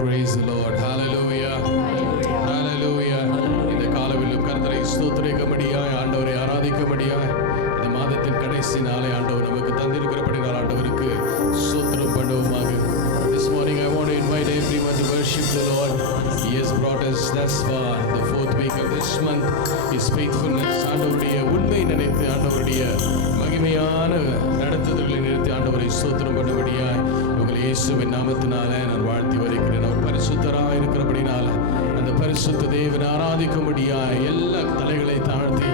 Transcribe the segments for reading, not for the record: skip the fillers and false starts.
Praise the Lord. Hallelujah. Hallelujah. இந்த காலவெளியில் கர்த்தரை ஸ்தோத்திரிக்கும்படியாய், ஆண்டவரை ஆராதிக்கும்படியாய் இந்த மாதத்தின் கடைசி நாளை ஆண்டவர் நமக்கு தந்திருக்கிறபடியால் ஆண்டவருக்கு ஸ்தோத்திரம் பண்ணுவோமாக. This morning I want to invite everyone to worship the Lord. He has brought us thus far, the fourth week of this month. His faithfulness, ஆண்டவருடைய உண்மை நினைத்து, ஆண்டவருடைய மகிமையான நடத்துதல்களை நிறுத்தி ஆண்டவரை ஸ்தோத்திரம் பண்ணும்படியாய் உங்களை இயேசுவின் நாமத்தினால நான் வாழ்த்தி வருகிறேன். அவர் பரிசுத்தராக இருக்கிறபடினால அந்த பரிசுத்த தேவனை ஆராதிக்கும்படியாய் எல்லா தலைகளை தாழ்த்தி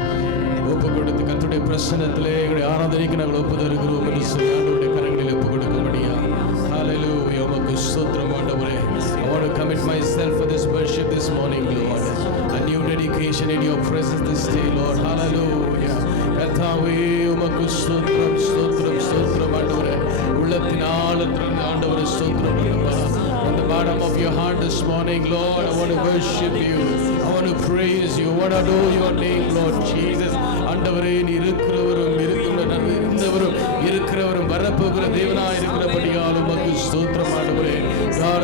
ஒப்பு கொடுத்து கர்த்தருடைய பிரசன்னத்திலே எங்களுடைய ஆராதனைக்கு நாங்கள் ஒப்பு தருகிறோம் என்று சொல்லி ஆண்டவருடைய கரங்களில் ஒப்பு கொடுக்கும்படியா. Hallelujah. உமக்கு ஸ்தோத்திரம் ஆண்டவரே. I want to commit myself for this worship this morning, Lord. A new dedication in your presence this day, Lord. Hallelujah. கர்த்தாவே உமக்கு ஸ்தோத்திரம் ஸ்தோத்திரம் ஸ்தோத்திரம் ஆண்டவரே. உள்ளத்தின் ஆழத்திலிருந்து ஆண்டவரே ஸ்தோத்திரம் பண்ணுவா. From the bottom of your heart this morning, Lord, I want to worship you. I want to praise you. I want to adore your name, Lord Jesus. ஆண்டவரே நீ இருக்கிறவரும் இருக்கிறவரும் வரப்போகிற தேவனாய் இருக்கிறபடியால் உமக்கு ஸ்தோத்திரம் ஆண்டவரே. God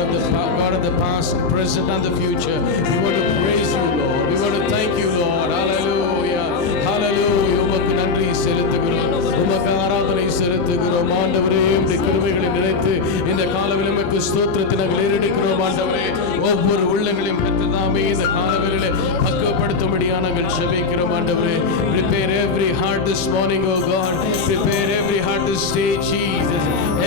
of the past, present and the future, we want to praise you, Lord. We want to thank you, Lord. Hallelujah. Hallelujah. உமக்கு நன்றி செலுத்துகிறோம், உமக்கு ஆராதனை செலுத்துகிறோம் ஆண்டவரே. உம்முடைய கிருபைகளை நினைத்து இந்த காலவேளையில் உமக்கு ஸ்தோத்திரத்தை நாங்கள் ஏறெடுக்கிறோம் ஆண்டவரே. ஒவ்வொரு உள்ளங்களையும் பெற்றதாமே இந்த காலவேளையிலே பக்குவப்படுத்தும்படியாக நாங்கள் ஜெபிக்கிறோம் ஆண்டவரே. Prepare every heart this morning, oh God. Prepare every heart this day, Jesus.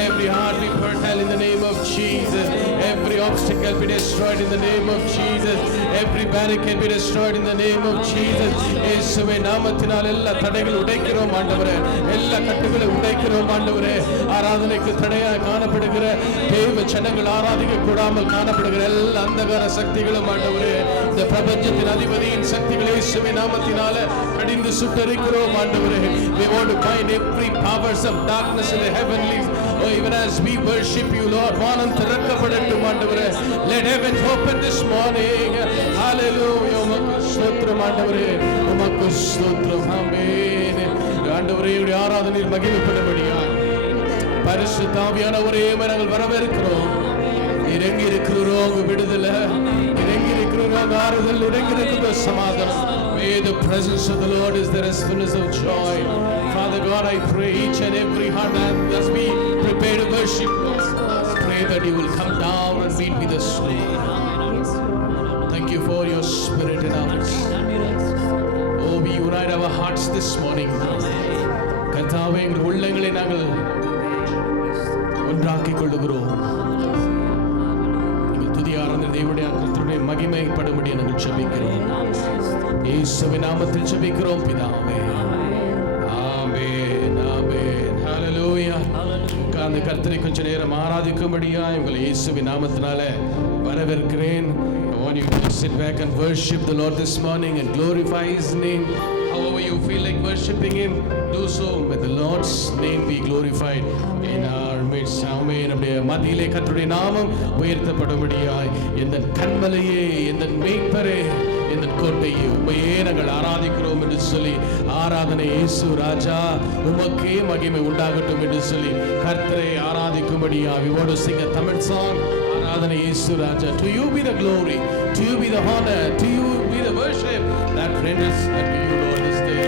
Every heart be fertile in the name of Jesus. Every obstacle be destroyed in the name of Jesus. Every barricade be destroyed in the name of Jesus. இயேசுவின் நாமத்தினால் எல்லா தடைகளை உடைக்கிறோம் ஆண்டவரே. எல்லா கட்டுகளை உடைக்கிறோம் ஆண்டவரே. ஆராதனைக்கு தடையாக காணப்படுகிற தேவ ஜனங்கள் ஆராதிக்க கூடாமல் காணப்படுகிற எல்லா அந்தகார சக்திகளும் ஆண்டவரே, இந்த பிரபஞ்சத்தின் அதிபதியின் சக்திகளை இயேசுவின் நாமத்தினால கடிந்து சுட்டரிக்கிறோம் ஆண்டவரே. We want to bind every powers of darkness in the heavenlies. Oh, even as we worship you, Lord, வானம் திறக்கப்படட்டும் ஆண்டவரே. Let heaven open this morning. Hallelujah. உமக்கு ஸ்தோத்திரம் ஆண்டவரே. உமக்கு ஸ்தோத்திரம். ஆமென். ஆண்டவரே உம்முடைய ஆராதனையில் மகிமைப்படும்படியாய் பரிசுத்த ஆவியானவரே நாங்கள் வரவேற்கிறோம். இறங்கி இருக்கிறோம் விடுதலை, இறங்கி இருக்கிறோம் ஆறுதல், இறங்கி இருக்கிற சமாதானம். May the presence of the Lord is there is fullness of joy. Father God, I pray each and every heart as we prepare to worship, pray that you will come down and meet with us. Thank you for your spirit in us. Oh, we unite our hearts this morning. கர்த்தாவே எங்கள் உள்ளங்களை நாங்கள் ஒன்றாக்கிக் கொள்ளுகிறோம். நீங்கள் துதி ஆராதனை தேவனுடைய கர்த்தருடைய மகிமைப்படும்படி நாங்கள் ஜெபிக்கிறோம். இயேசுவின் நாமத்தில் ஜெபிக்கிறோம் பிதாவே. ஆமென். ஆமென். ஹல்லேலூயா. அந்த கர்த்தரை கொஞ்ச நேரம் ஆராதிக்கும்படியாய் உங்களை இயேசுவின் நாமத்தினால வரவேற்கிறேன். I want you to sit back and worship the Lord this morning and glorify His name. However you feel like worshiping Him, do so. May the Lord's name be glorified in our midst. Amen. நம்முடைய மத்தியிலே கர்த்தருடைய நாமம் உயர்த்தப்படும்படியாய் இந்த கன்மலையே, இந்த மேய்ப்பரே, இந்த கோட்டையே உம்மையே நாங்கள் ஆராதிக்கிறோம் என்று சொல்லி ஆராதனை இயேசு ராஜா உமக்கே மகிமை உண்டாகட்டும் என்று சொல்லி கர்த்தரை ஆராதிக்கும்படியாய் we want to sing a Tamil song. ஆராதனை இயேசு ராஜா. To you be the glory, to you be the honor, to you be the worship that renders unto you, Lord, this day.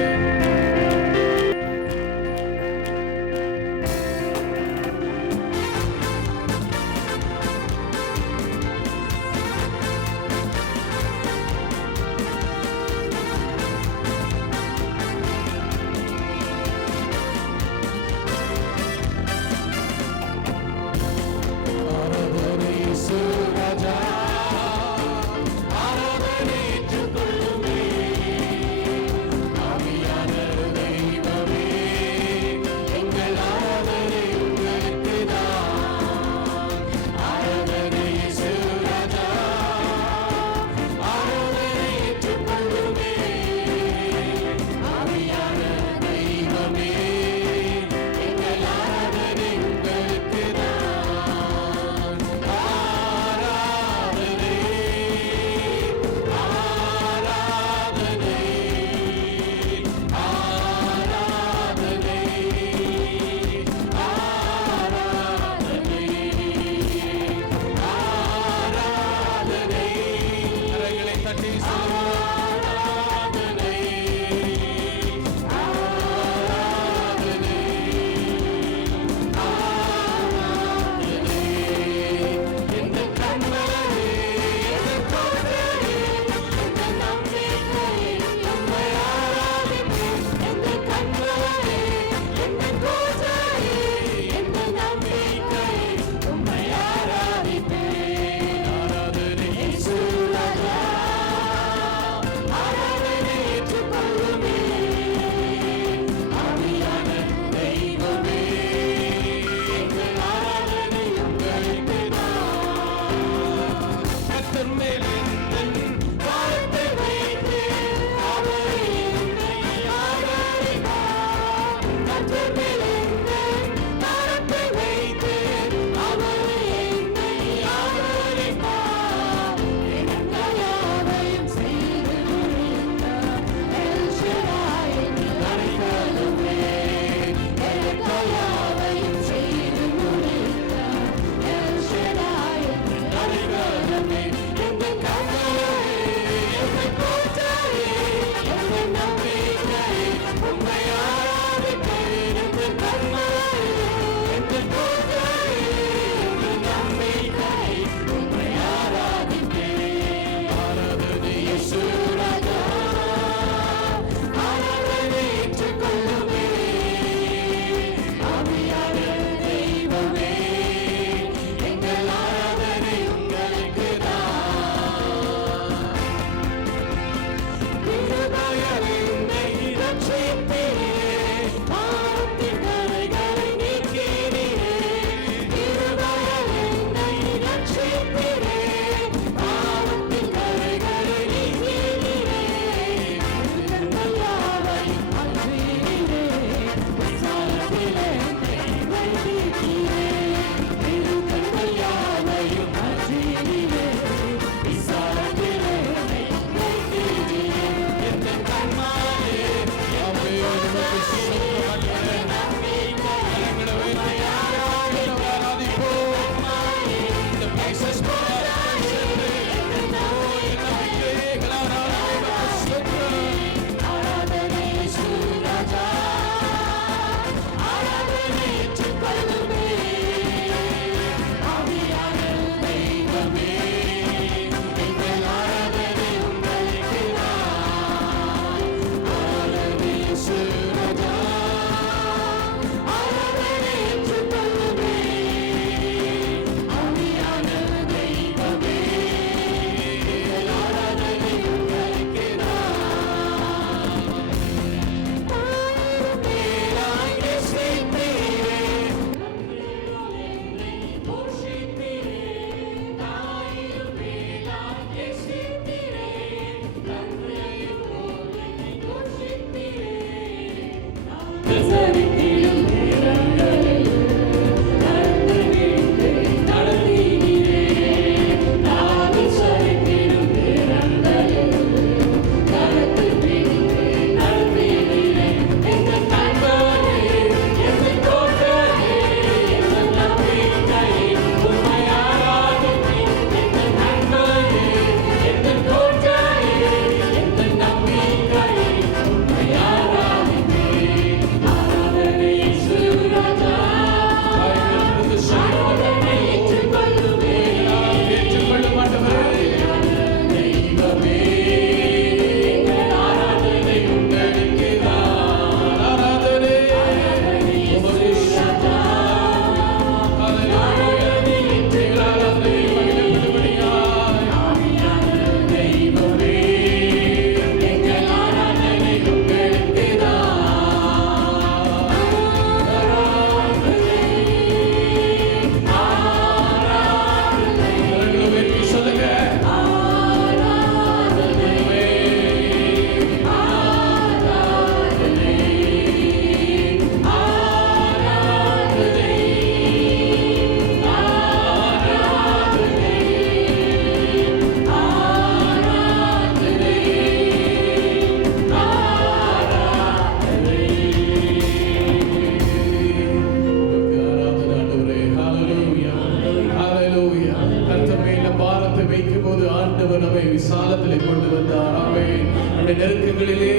ஆண்டவர் நம்மை விசாலத்திலே கொண்டு வந்தார். ஆமென். நம்முடைய நெருக்கங்களிலே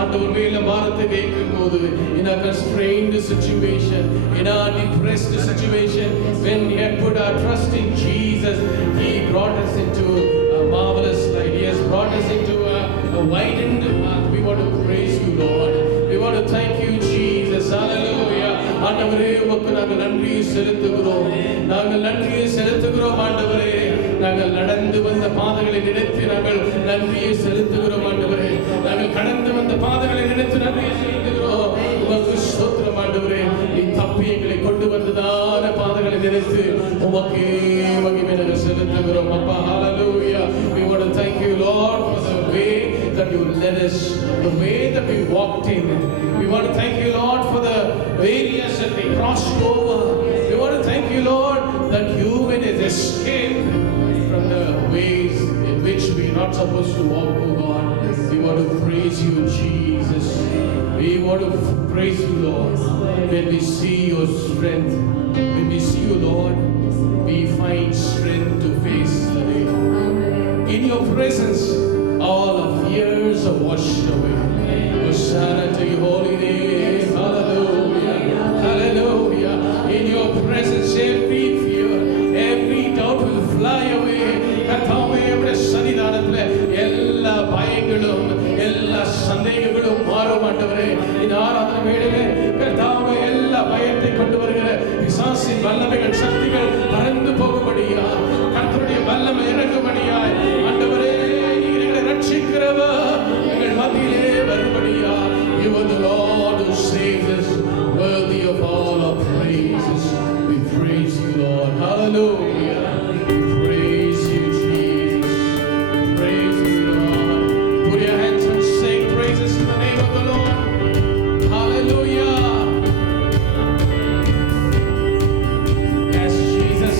ஆண்டவர் மேல பாரத்தை வைக்கும் போது, in a constrained situation, in a depressed situation, when we had put our trust in Jesus, He brought us into a marvelous light. He has brought us into a widened path. We want to praise you, Lord. We want to thank you, Jesus. Hallelujah. ஆண்டவரே, உமக்கு நாங்கள் நன்றியை செலுத்துகிறோம். நாங்கள் நன்றியை செலுத்துகிறோம் ஆண்டவரே. நாங்கள் நடந்து வந்த பாதைகளை நினைத்து நாங்கள் நன்றியை செலுத்துகிறோம் ஆண்டவரே. நாங்கள் கடந்து வந்த பாதைகளை நினைத்து நன்றியை செலுத்துகிறோம். உமக்கு ஸ்தோத்திரம் ஆண்டவரே. நீ தப்பி எங்களை கொண்டு வந்ததான பாதைகளை நினைத்து உமக்கே மகிமை நாங்கள் செலுத்துகிறோம் அப்பா. Hallelujah. We want to thank you, Lord, for the way that you led us, the way that we walked in. We want to thank you, Lord, for the areas that we crossed over. We want to thank you, Lord, that you made us escape from the ways in which we are not supposed to walk, oh God. We want to praise you, Jesus. We want to praise you, Lord. When we see your strength, when we see you, Lord, we find strength to face the day. In your presence, all our fears are washed away. Hosanna to your holy name. Hallelujah. Hallelujah. In your presence, every fear, every doubt will fly away. கர்த்தாவே, உம்முடைய சன்னிதானத்திலே எல்லா பயங்களும் எல்லா சந்தேகங்களும் மாறும் ஆண்டவரே. இந்த ஆராதனை வேளையிலே கர்த்தாவே, எல்லா பயத்தை கொண்டு வருகிற பிசாசின் வல்லமைகள் சக்திகள் பறந்து போகும்படியா, கர்த்தருடைய வல்லமை இறங்கும்படியாய் ஆண்டவரே, நீர் எங்களை ரட்சிக்கிறவர் எங்கள் மத்தியிலே வரும்படியா. You are the Lord who saves us, worthy of all our praises. We praise you, Lord. Hallelujah. We praise you, Jesus. Praise you, Lord. Put your hands and sing praises to the name of the Lord. Hallelujah. Yes, Jesus.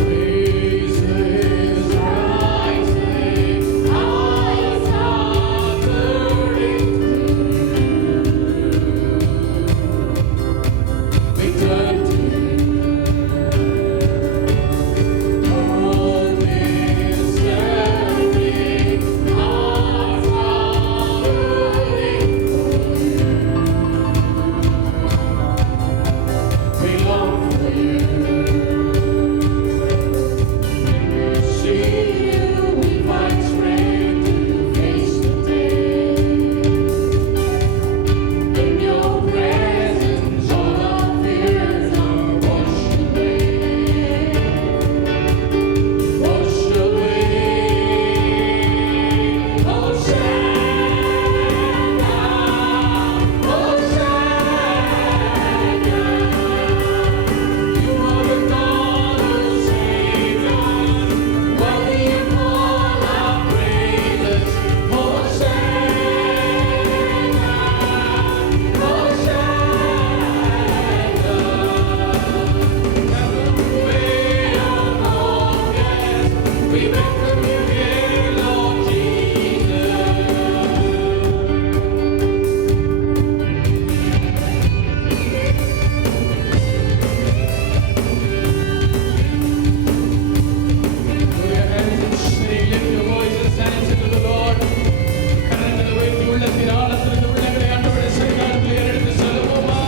Praises rising, eyes are burning. We turn to all this serving, hearts are burning. We long for you. When we see you, we find strength to face the day. In your presence, all our fears are washed away. Washed away. Hosanna, Hosanna. You are the God who saves us, worthy of all our praises. Hosanna, Hosanna. We welcome you here, Lord Jesus. Put your hands and sing, lift your voices, answer to the Lord. கரங்களை உயர்த்தி உள்ளத்தின் ஆழத்திலிருந்து உள்ளங்களை ஆண்டவருடைய சன்னிதானத்தில் ஏறெடுத்து சொல்லுவோமா?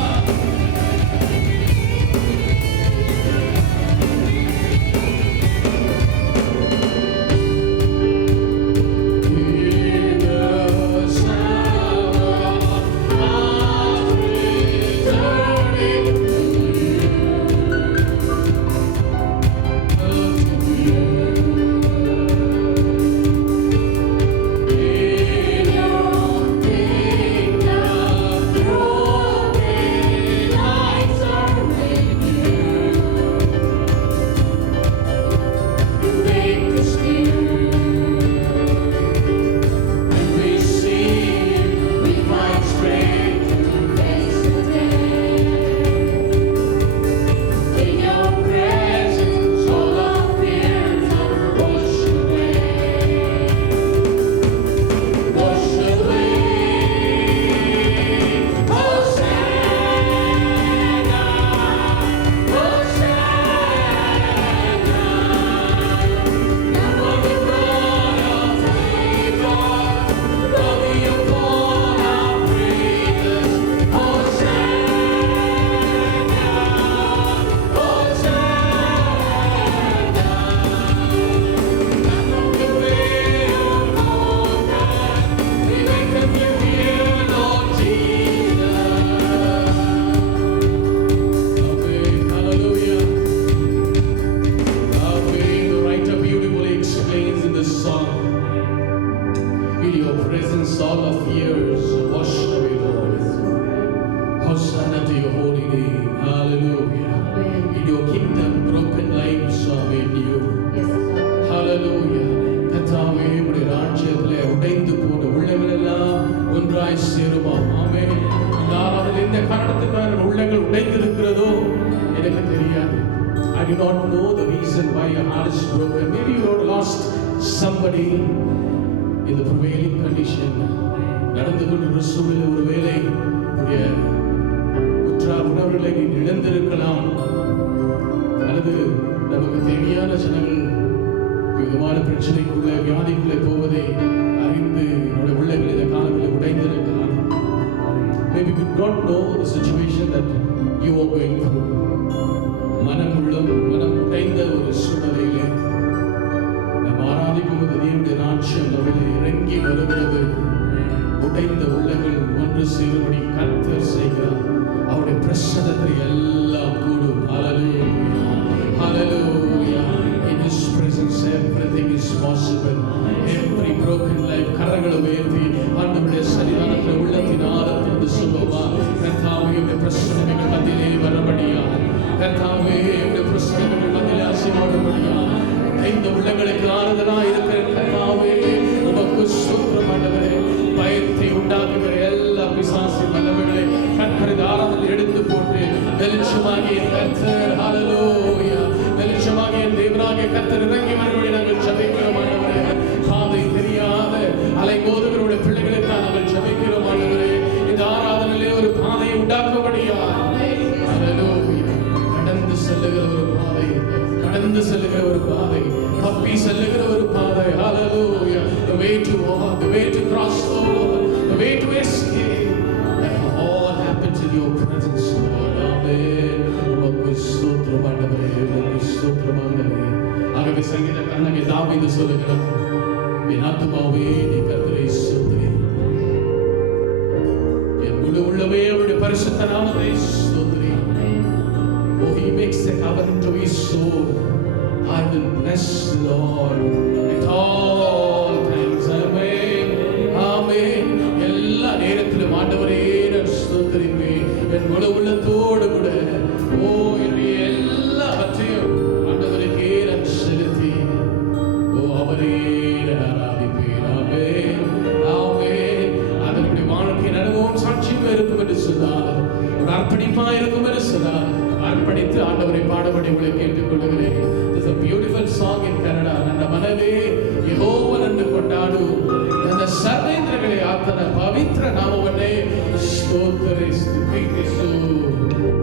not know the reason why your heart is broken. Maybe you have lost somebody in the prevailing condition. நடந்து கொண்டிருக்கிற சூழ்நிலை ஒருவேளை உடைய உற்றார் உணர்வுகளை நீ இழந்திருக்கலாம், அல்லது நமக்கு தேவையான ஜனங்கள் விதமான பிரச்சனைக்குள்ளே வியாதிக்குள்ளே போவதை அறிந்து என்னுடைய உள்ளங்கள் இந்த காலத்தில் உடைந்திருக்கலாம். Maybe you do not know the situation that you are going through. மனம் உடைந்த ஒரு சூழ்நிலையிலே நாம் ஆராதிக்கும் போது தேவனுடைய ராஜ்யம் நம்மிலே இறங்கி வருகிறது. உடைந்த உள்ளங்கள் ஒன்று சேரும்படி கர்த்தர் செய்கிறார். அவருடைய பிரசன்னத்தில் எல்லாம் கூடும். Hallelujah, hallelujah. In His presence everything is possible. Every broken life. கரங்களை உயர்த்தி ஆண்டவருடைய சன்னிதானத்தில் உள்ளத்தின் ஆழத்திலிருந்து சொல்லுமா, கர்த்தாவே உம்முடைய பிரசன்னங்கள் மத்தியிலே வரபடியா, கர்த்தாவே உம்முடைய பிரசன்னங்கள் மத்தியிலே ஆசீர்வாதபடியா, இந்த உள்ளங்களுக்கு ஆறுதலாய் இருக்கிற கர்த்தாவே உமக்கு ஸ்தோத்திரம் ஆண்டவரே. பயத்தை உண்டாக்குகிற எல்லா பிசாசின் வல்லமைகளை கர்த்தரின் ஆராதனையில் எடுத்து போட்டு வெளிச்சமாகிய கர்த்தர், ஹல்லேலூயா, வெளிச்சமாகிய தேவனாகிய கர்த்தர் இறங்கி வரும்படி நாங்கள் ஜெபிக்கிறோம் ஆண்டவரே. பாதை தெரியாத அலைமோதுகிறவருடைய பிள்ளைகளுக்காக நாங்கள் ஜெபிக்கிறோம் ஆண்டவரே. இந்த ஆராதனையிலே ஒரு பாதையை உண்டாக்கும்படியா, ஹல்லேலூயா, கடந்து செல்லுகிற ஒரு பாதை, கடந்து செல்லுகிற ஒரு பாதை, தப்பி செல்லுகிற ஒரு பாதை, ஹல்லேலூயா. The way to walk, the way to cross over, the way to escape, that all happens in your presence, Lord. Amen. உமக்கு ஸ்தோத்திரம் ஆண்டவரே, உமக்கு ஸ்தோத்திரம் ஆண்டவரே. ஆகவே சங்கீதக்காரனாகிய தாவீது சொல்லுகிறார், என் ஆத்துமாவே நீ கர்த்தரை ஸ்தோத்திரி, என் முழு உள்ளமே அவருடைய பரிசுத்த நாமத்தை ஸ்தோத்திரி. Oh, he makes a covenant to his soul. I will bless the Lord at all times. Amen, amen. எல்லா நேரத்திலும் ஆண்டவரே நான் ஸ்தோத்திரிப்பேன் என் முழு உள்ளத்தோடு கூட. ஓ, என்னுடைய எல்லாவற்றையும் ஆண்டவருக்கே நான் செலுத்தி, ஓ, அவரே நான் ஆராதிப்பேன். ஆமென், ஆமென். அதனுடைய வாழ்க்கையின் அனுபவம் சாட்சியம் இருக்கும் என்று சொன்னார், ஒரு அர்ப்பணிப்பா இருக்கும் என்று சொன்னார். அர்ப்பணித்து ஆண்டவரை பாடுபடி உங்களை கேட்டுக்கொள்கிறேன். There's a beautiful song in Kannada. ನನ್ನ ಮನವೇ ಯೆಹೋವನನ್ನು ಕೊಂಡಾಡು, ನನ್ನ ಸರ್ವೇಂದ್ರಗಳೇ ಆತನ ಪವಿತ್ರ ನಾಮವನ್ನೇ ಸ್ತೋತ್ರಿಸು.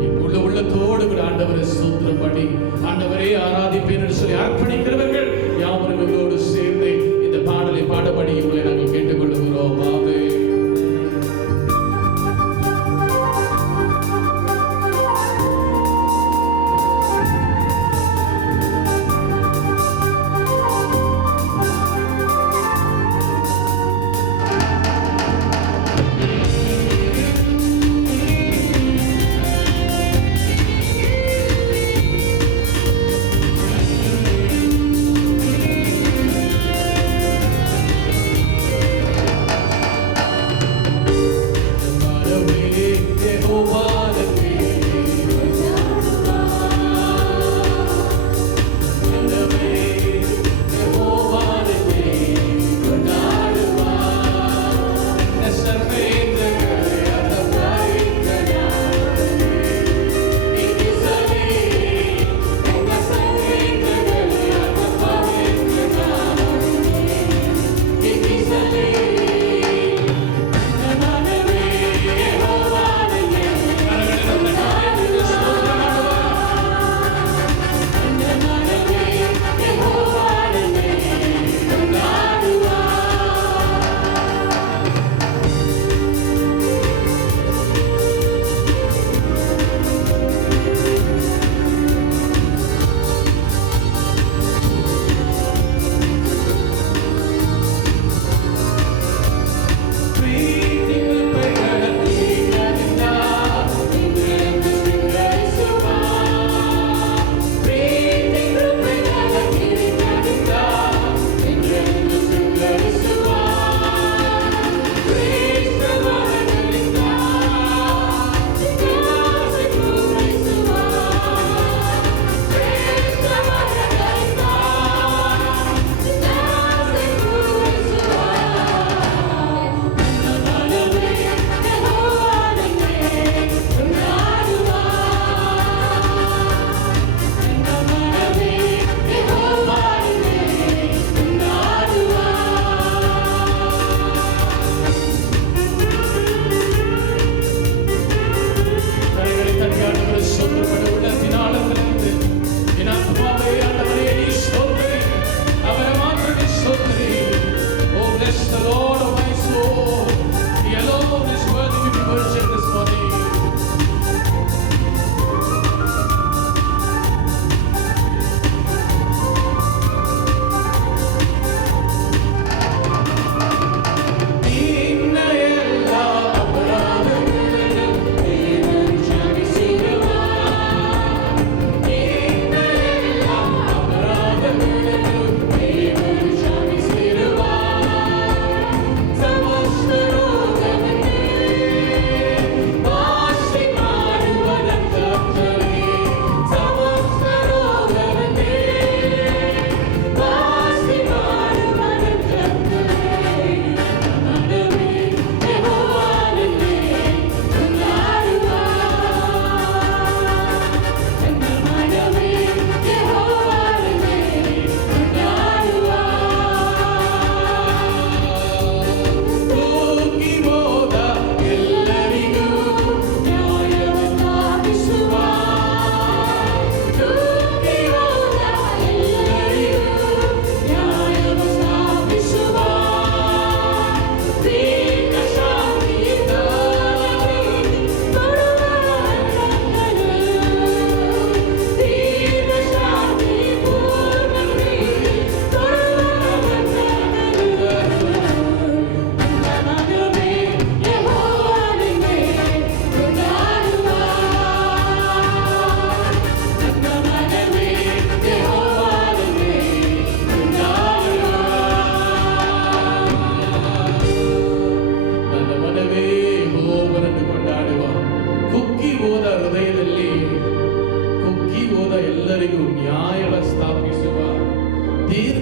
இங்குள்ள உள்ளத்தோடு கூட ஆண்டவரை ஸ்தோத்திரம் பண்ணி ஆண்டவரே ஆராதிப்பேன் என்று சொல்லி அர்ப்பணிக்கிறவர்கள் யாவரும் எங்களோடு சேர்ந்து இந்த பாடலை பாடபடி உங்களை நாங்கள் கேட்டுக்கொள்கிறோம். ஆமென்.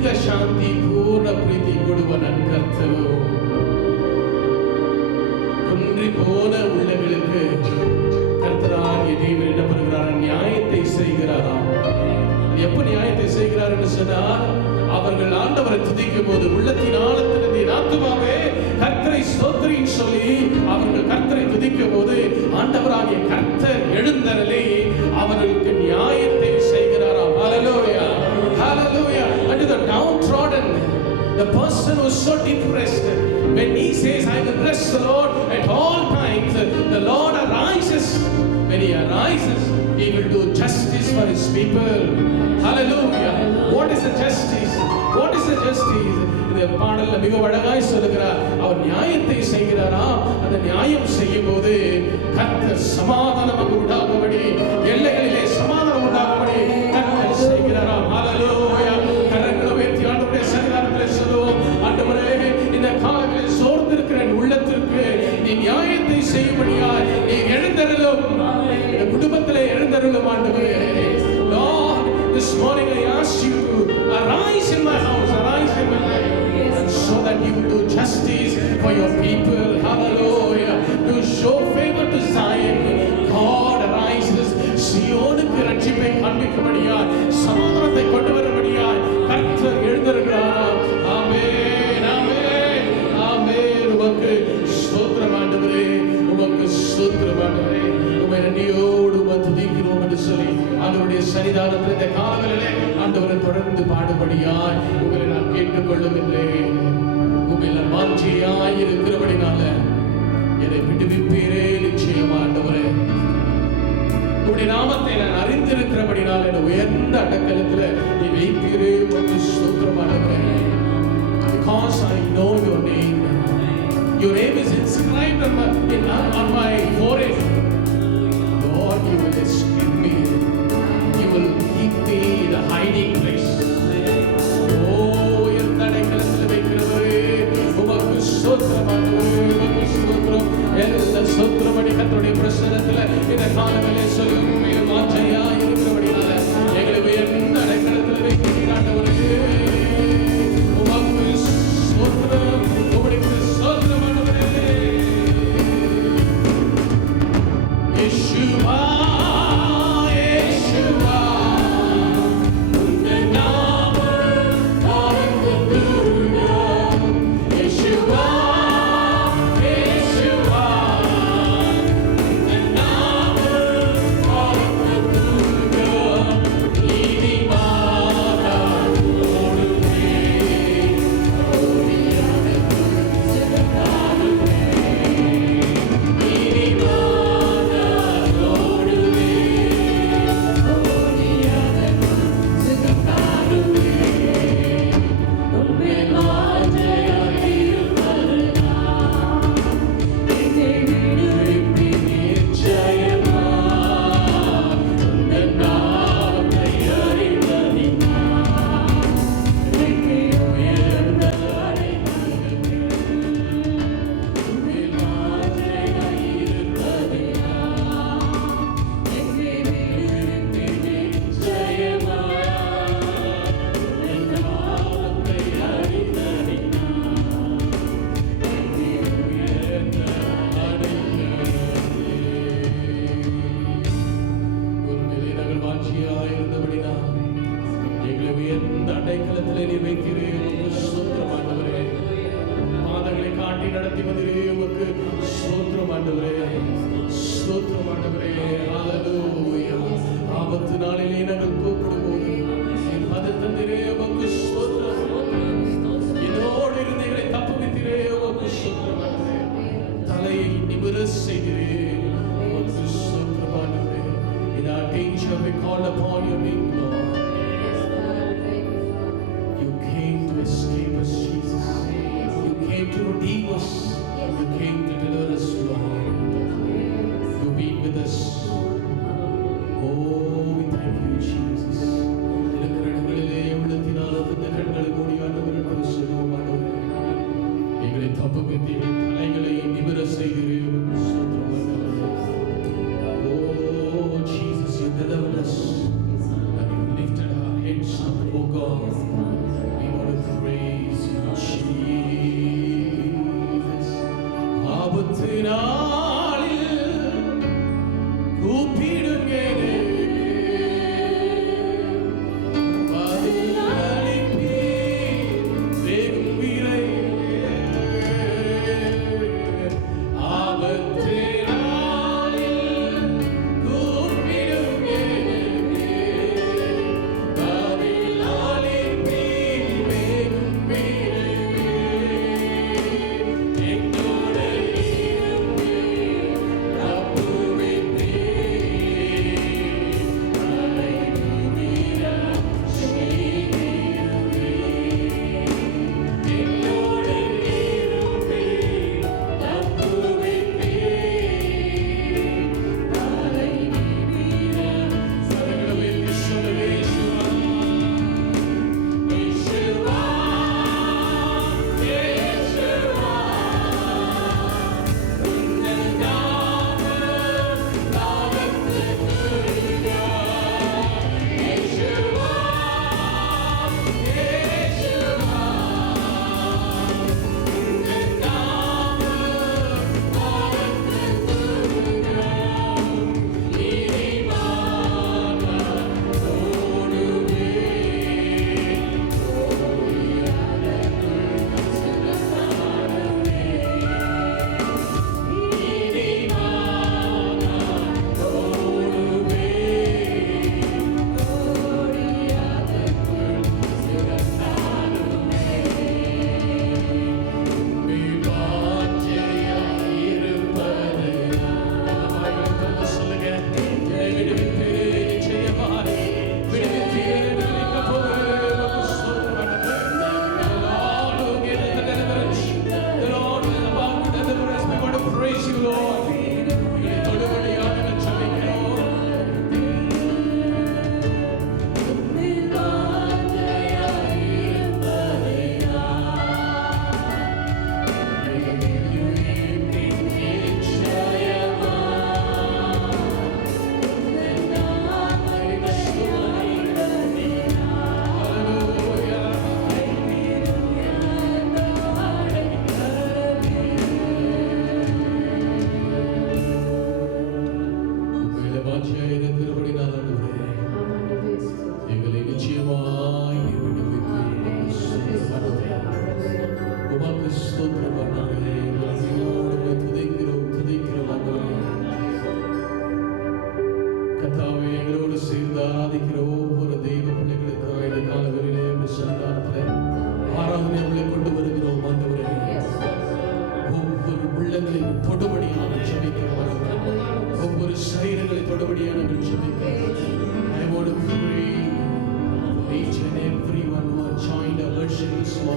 ದೈಹಿಕ ಶಾಂತಿ ಪೂರ್ಣ ಪ್ರೀತಿ ಕೊಡುವ ನನ್ನ ಕರ್ತನು குன்றி போன உள்ளங்களுக்கு கர்த்தராகிய தேவன் என்ன பண்ணுகிறார்? நியாயத்தை செய்கிறாராம். எப்ப நியாயத்தை செய்கிறார் என்று சொன்னால், அவர்கள் ஆண்டவரை துதிக்கும் போது உள்ளத்தின் ஆழத்திலிருந்து என் ஆத்துமாவே கர்த்தரை ஸ்தோத்திரின்னு சொல்லி அவர்கள் கர்த்தரை துதிக்கும் போது ஆண்டவராகிய கர்த்தர் எழுந்தருளி அவர்களுக்கு நியாயத்தை செய்கிறாராம். ஹல்லேலூயா, ஹல்லேலூயா. And the downtrodden, the person who is so depressed, when he says, I will bless the Lord at all times, the Lord arises. When he arises, he will do justice for his people. Hallelujah. What is the justice? What is the justice? இந்த பாடல்ல மிக அழகாய் சொல்லுகிறார், அவர் நியாயத்தை செய்கிறாரா. அந்த நியாயம் செய்யும் போது கர்த்தர் சமாதானம் உண்டாகும்படி, எல்லைகளிலே சமாதானம் உண்டாகும்படி கர்த்தர் செய்கிறாராம். ஹல்லேலூயா. கரங்களை உயர்த்தி ஆண்டவருடைய சன்னிதானத்திலே சொல்லுவோம், ஆண்டவரே இந்த காலங்களில் சோர்ந்திருக்கிற உள்ளத்திற்கு நீ நியாயத்தை செய்யும்படியாய் நீ எழுந்தருளும். இந்த குடும்பத்திலே எழுந்தருளும் ஆண்டவரே. Lord, this morning I ask you to arise in my house, arise in my life, and so that you will do justice for your people. Hallelujah. To show favor to Zion. God arises. சியோனுக்கு ரட்சிப்பை காண்பிக்கும்படியாய், சமாதானத்தை கொண்டு வரும்படியாய் கர்த்தர் எழுந்திருக்கிறார். ஆமென், ஆமென், ஆமென். உமக்கு ஸ்தோத்திரம் ஆண்டவரே, உமக்கு ஸ்தோத்திரம் ஆண்டவரே. உம்மை நன்றியோடு துதிக்கிறோம் என்று சொல்லி ஆண்டவருடைய சன்னிதானத்தில் இந்த காலங்களிலே ஆண்டவரை தொடர்ந்து பாடும்படியாய் உங்களை நான் கேட்டுக்கொள்ளுகின்றேன். உண்மையில் நான் வாஞ்சியாய் இருக்கிறபடினால என்னை விடுவிப்பீரே நிச்சயமா ஆண்டவரே. உம்முடைய நாமத்தை நான் அறிந்திருக்கிறபடினால என்னை உயர்ந்த அடக்கலத்தில் நீ வைப்பீரே. உமக்கு ஸ்தோத்திரம் ஆண்டவரே. Because I know your name. Your name is inscribed on my forehead. Lord, you will escape me. You will keep me in a hiding place. Oh, எந்த அடைக்கலத்தில் வைக்கிறவரே, உமக்கு ஸ்தோத்திரம் ஆண்டவரே, உமக்கு ஸ்தோத்திரம். எல்லா ஸ்தோத்திரம் அடி கர்த்தருடைய பிரசன்னத்தில் இந்த காலங்களிலே சொல்லும் வாஞ்சையா இருக்கிறபடினால எங்களை உயர்ந்த அடைக்கலத்தில் வைக்கிறீர் ஆண்டவரே. உமக்கு ஸ்தோத்திரம், உமக்கு ஸ்தோத்திரம் ஆண்டவரே. Yeshua, Yeshua, உந்தன் நாமம் அறிந்து துருகம். Yeshua, Yeshua, உந்தன் நாமம் அறிந்து துருகம். நீதிமானாய் ஓடுவே, ஓடியான துருகத்தாலுமே. We call upon your name, Lord. You came to escape us, Jesus. You came to redeem us. You came to deliver us, Lord. You've been with us. Oh, we thank you, Jesus. delivered us, and you lifted our heads up, O God. We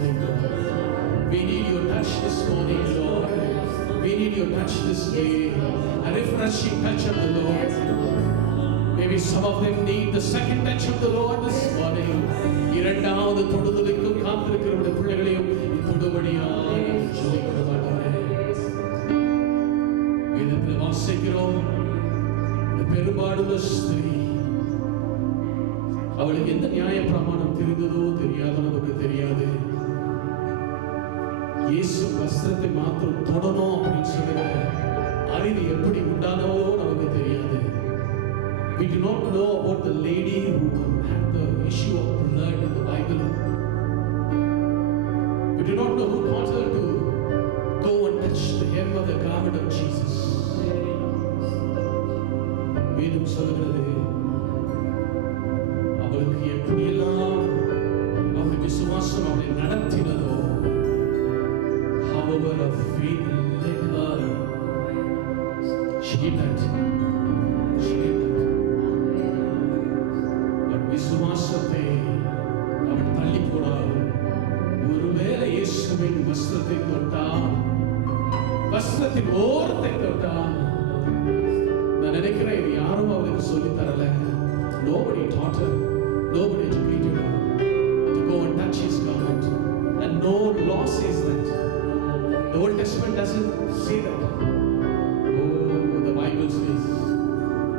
morning, Lord. We need your touch this morning, Lord. We need your touch this day. A refreshing touch of the Lord. Maybe some of them need the second touch of the Lord this morning. இரண்டாவது தொடுதலுக்கும் காத்திருக்கிற பிள்ளைகளையும் தொடுபடியாக ஜெபிக்கிறோம். வேதத்தில் வாசிக்கிறோம், பெரும்பாடுள்ள ஸ்திரீ, அவளுக்கு எந்த நியாய பிரமாணம் தெரிந்ததோ தெரியாதோ நமக்கு தெரியாது. இயேசு வஸ்திரத்தை மாத்திரம் தொடணும் அப்படின்னு சொல்லுற அறிவு எப்படி உண்டானோ நமக்கு தெரியாது. We do not know about the lady who had the issue of blood in the Bible. We do not know who taught her to go and touch the hem of the garment of Jesus. வேதம் சொல்கிறது, அவளுக்கு எப்படியெல்லாம் அவருடைய விசுவாசம் அவளை நடத்தினதோ, however her faith led her, she did that. விசுவாசத்தை அவள் தள்ளி போடாது. ஒருவேளை இயேசுவின் வஸ்திரத்தை தொட்டால், வஸ்திரத்தின் ஓரத்தை தொட்டால், நான் நினைக்கிறேன் இது யாரும் அவளுக்கு சொல்லித் தரல. Nobody taught her, nobody educated her to go and touch his garment, and no law says that. The Old Testament doesn't say that. Oh, the Bible says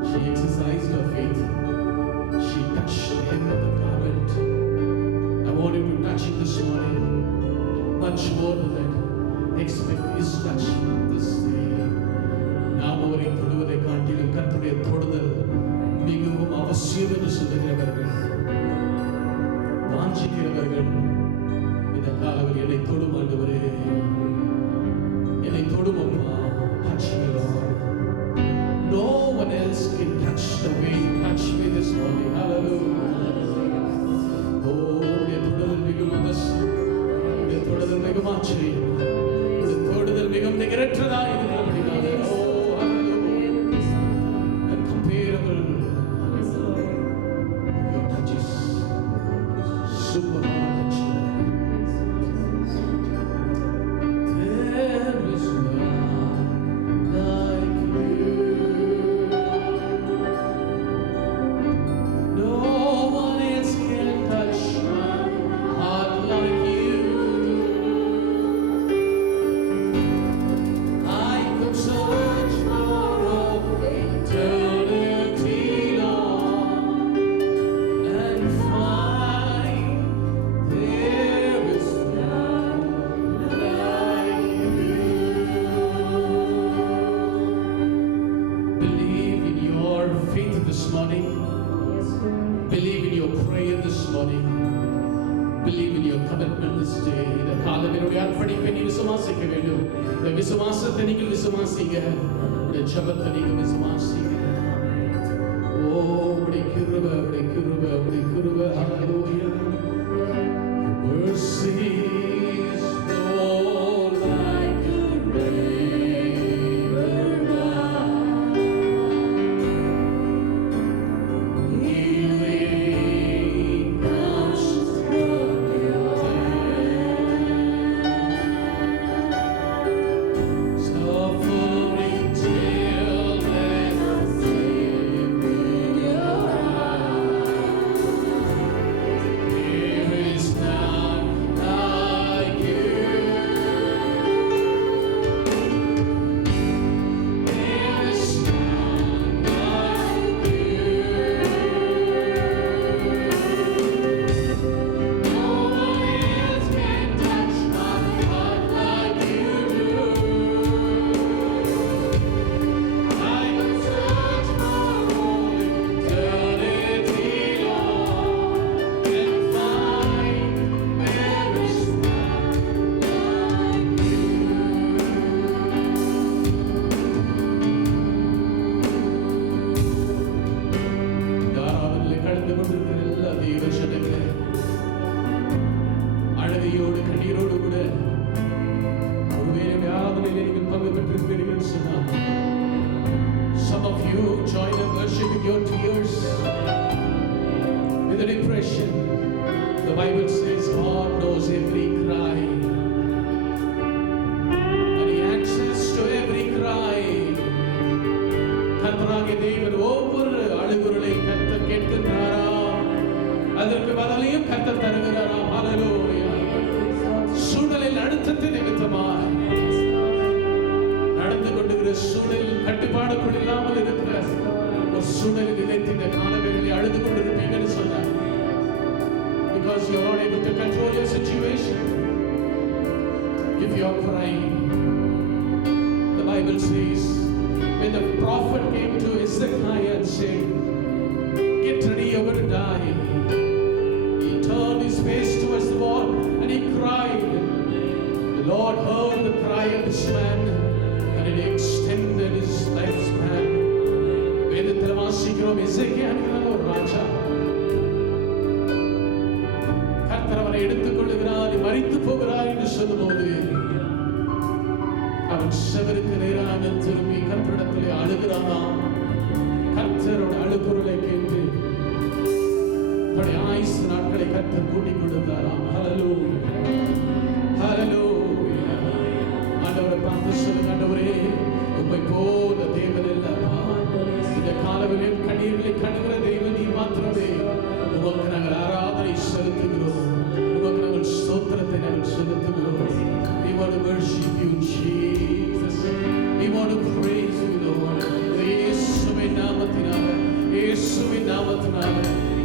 she exercised her faith. She touched the hem of the garment. I want you to touch it this morning. Much more than that, expect his touch this day. நாம் அவரை தொடுவதை காட்டிலும் கர்த்தருடைய தொடுதல் மிகவும் அவசியம் என்று சொல்லுகிறவர்கள், வாஞ்சிக்கிறவர்கள் இந்த காலவில் என்னை தொடும் ஆண்டவரே, என்னை தொடும் அப்பா. Touch me, Lord. No one else can touch the way you touch me this morning. Hallelujah. Oh, உடைய தொடுதல் மிகவும் அவசியம். உடைய தொடுதல் மிகவும் ஆச்சரியம். உடைய தொடுதல் மிகவும் நிகரற்றதாக இருக்கிறபடினாலே, oh, hallelujah. Incomparable. Your touch is super touch. There is none like you. No one else can touch my heart like you do. I could search for all eternity long and find there is none like you. Believe in your faith this morning. Believe in your prayer this morning. Believe in your commitment this day. இந்த காலத்தினுடைய அர்ப்பணிப்பை நீ விசுவாசிக்க வேண்டும். இந்த விசுவாசத்தை நீங்கள் விசுவாசிங்க. இந்த ஜெபத்தை நீங்கள் விசுவாசிங்க. ஓ, உம்முடைய கிருபை, உம்முடைய கிருபை, உம்முடைய கிருபை. ஹல்லேலூயா. Mercy is more like a river wide. Healing comes from your hand. Suffering till there's a flame in your eyes. you're not able to control your situation, if you are crying, the Bible says, when the prophet came to Hezekiah and said, get ready, you're going to die, he turned his face towards the wall and he cried. The Lord heard the cry of this man and it extended his lifespan. வேதத்தில் வாசிக்கிறோம், எசேக்கியா என்கிற ஒரு ராஜா கர்த்தர் அவனை எடுத்துக் கொள்ளுகிறார், மரித்து போகிறார் என்று சொல்லும்போது அவன் செவருக்கு நேராக திரும்பி கர்த்தரிடத்திலே அழுகிறானாம். கர்த்தரோட அழுகுரலை கேட்டு தன்னுடைய ஆயுசு நாட்களை கர்த்தர் கூட்டிக் கொடுத்தாராம். ஹல்லேலூயா, ஹல்லேலூயா. ஆண்டவரை பார்த்து சொல்லுங்க, ஆண்டவரே உம்மை போல தேவன் இல்லப்பா. இந்த காலவெளியிலே கண்ணீர்களை கழுவுற தேவன் நீர் மாத்திரமே. உமக்கு நாங்கள் ஆராதனை செலுத்துகிறோம், உமக்கு நாங்கள் ஸ்தோத்திரத்தை நாங்கள் செலுத்துகிறோம். We want to worship you, Jesus. We want to praise you, Lord. இயேசுவின் நாமத்தினால, இயேசுவின் நாமத்தினால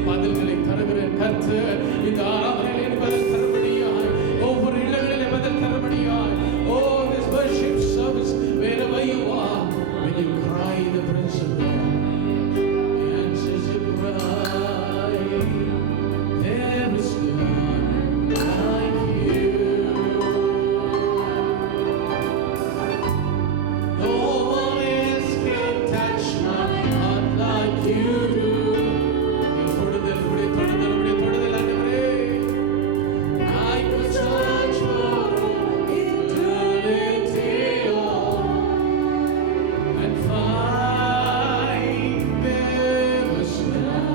பதில்களை தருகிற கர்த்தர் இந்த ஆராதனையிலே பதில் தரும்படியாய், ஒவ்வொரு இடங்களிலே பதில் தரும்படியாய். Oh, this worship service, wherever you are, when you cry in the presence of God, He answers your cry. There is none like you. No one else can touch my heart like you do. தொடுதல் ஆண்டவரே. I could search for eternity and find there was none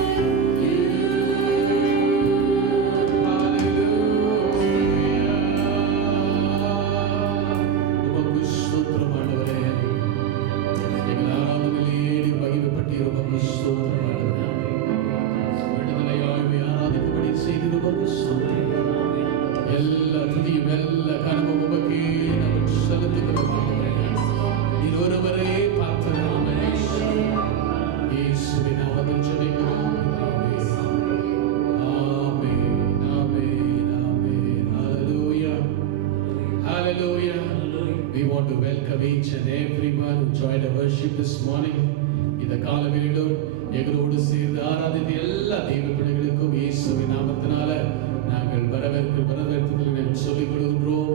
like you. Hallelujah. உமக்கு ஸ்தோத்திரம் ஆண்டவரே. எங்கள் ஆராதனையிலே மகிமைப்பட்டீர், உமக்கு ஸ்தோத்திரம் ஆண்டவரே. விடுதலையாய் உம்மை ஆராதிக்கும்படி செய்தீர், உமக்கு ஸ்தோத்திரம். எல்லா துதியும் எல்லா கனமும் உமக்கே நாங்கள் செலுத்துகிறோம் ஆண்டவரே. நீர் ஒருவரே பார்த்தவராம் இயேசுவின் நாமத்தில் ஜெபிக்கிறோம் பிதாவே. ஆமென், ஆமென், ஆமென். Hallelujah. Hallelujah. We want to welcome each and everyone who joined our worship this morning. இந்த காலவெளியிலும் எங்களோடு சேர்ந்து ஆராதித்த எல்லா தெய்வ பிள்ளைகளுக்கும் இயேசுவின் நாமத்தினால நாங்கள் வரவேற்பதில் சொல்லிக் கொடுக்கின்றோம்.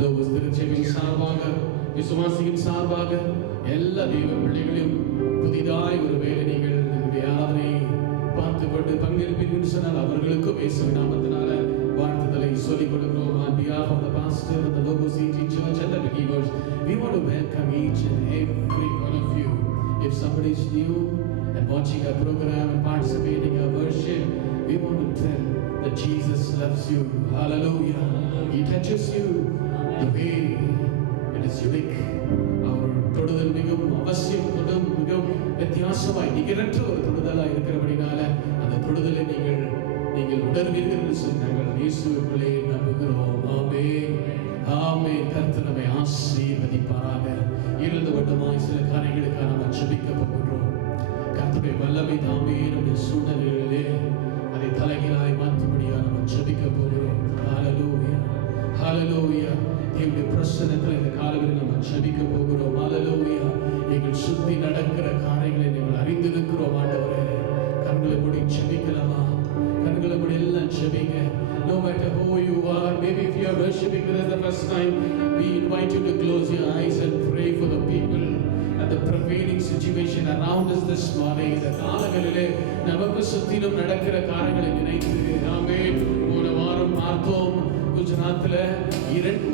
லோகஸ் திருச்சபையின் சார்பாக, விசுவாசியின் சார்பாக எல்லா தெய்வ பிள்ளைகளையும் புதிதாய் ஒரு வேளை நீங்கள் நம்முடைய ஆராதனையை பார்த்து கொண்டு பங்கேற்பீர்கள் சொன்னால் அவர்களுக்கும் இயேசுவின் நாமத்தினால வாழ்த்துதலை சொல்லிக் கொடுக்கிறோம். On behalf of the pastor of the Logos CG Church and the believers, we want to welcome each and every one of you. If somebody is new and watching our program and participating in our worship, we want to tell that Jesus loves you. Hallelujah. He touches you the way it is unique. அவர் தொடுதல் மிகவும் அவசியம், மிகவும் வித்தியாசமாய் நிகரற்ற ஒரு தொடுதலாக இருக்கிறபடினால அந்த தொடுதலை நீங்கள் உணர்வீர்கள் என்று சொல்லி நாங்கள் இயேசுவுக்குள்ளே நம்புகிறோம். ஆமென், ஆமென். கர்த்தர் நம்மை ஆசீர்வதிப்பாராக. இருந்த வட்டமாய் சில காரியங்களுக்காக நாம் ஜெபிக்க போகிறோம். கர்த்தருடைய வல்லமை தாமே நம்முடைய சூழ்நிலைகளிலே அதை தலைகீழாய் மாற்றும்படியாக நாம் ஜெபிக்க போகிறோம். ஹல்லேலூயா, ஹல்லேலூயா. எங்களுடைய பிரசன்னத்தில் இந்த காலங்களில் நம்ம ஜெபிக்க போகிறோம். ஹல்லேலூயா. எங்கள் சுத்தி நடக்கிற காரியங்களை நீங்கள் அறிந்திருக்கிறோம் ஆண்டவரே. கண்களை மூடி ஜெபிக்கலாமா? கண்களை மூடி எல்லாம் ஜெபிங்க. No matter who you are, maybe if you are worshiping with us the first time, we invite you to close your eyes and pray for the people and the prevailing situation around us this morning. இந்த காலங்களிலே நமக்கு சுத்திலும் நடக்கிற காரியங்களை நினைத்து ஆமென். போன வாரம் பார்த்தோம், குஜராத்தில்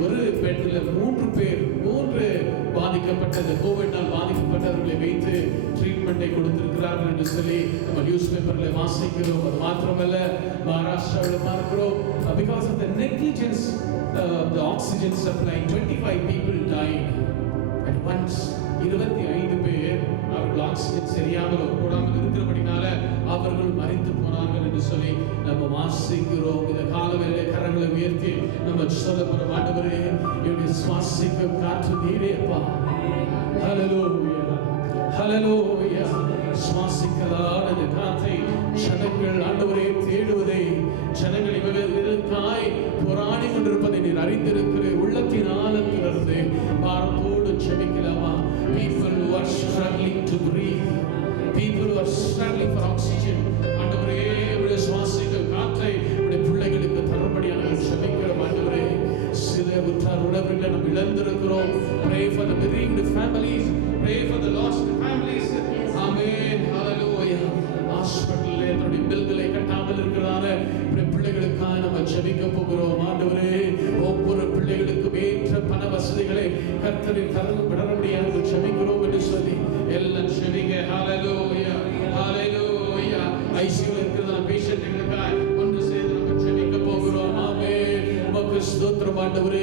ஒரு பெண்ணில் 3 பேர் பாதிக்கப்பட்டது, கோவிட்னால் பாதிக்கப்பட்டவர்களை வைத்து ட்ரீட்மெண்ட்டை கொடுத்திருக்கிறார்கள் என்று சொல்லி நம்ம நியூஸ் பேப்பர்ல வாசிக்கிறோம். அது மாத்திரமல்ல, மகாராஷ்டிராவில் பார்க்கிறோம், because of the negligence the oxygen supply, 25 people died at once. 25 பேர் அவர்கள் ஆக்சிஜன் சரியாமல் போடாமல் இருக்கிறபடினால அவர்கள் மரித்து போனார்கள் என்று சொல்லி நம்ம வாசிக்கிறோம். இந்த காலவேளை கரங்களை உயர்த்தி நம்ம சொல்ல போறோம், ஆண்டவரே என்னுடைய சுவாசிக்கும் காற்று நீரே அப்பா. ஹல்லேலூயா, ஹல்லேலூயா. சுவாசிக்கலான இந்த காற்றை ஜனங்கள் ஆண்டவரே தேடி பிள்ளைகளுக்காக நம்ம ஜெபிக்க போகிறோம். ஆண்டவரே, ஒவ்வொரு பிள்ளைகளுக்கும் ஏற்ற பண வசதிகளை கர்த்தரின் கரம் விடறபடியாக ஜெபிக்கிறோம் என்று சொல்லி எல்லாம் ஜெபிங்க. ஹalleluya, ஹalleluya. ஐசியூல இருக்கிற பேஷண்ட்களுக்காக ஒன்று சேர்ந்து நம்ம ஜெபிக்க போகிறோம். ஆமென். உமக்கு ஸ்தோத்திரம் ஆண்டவரே.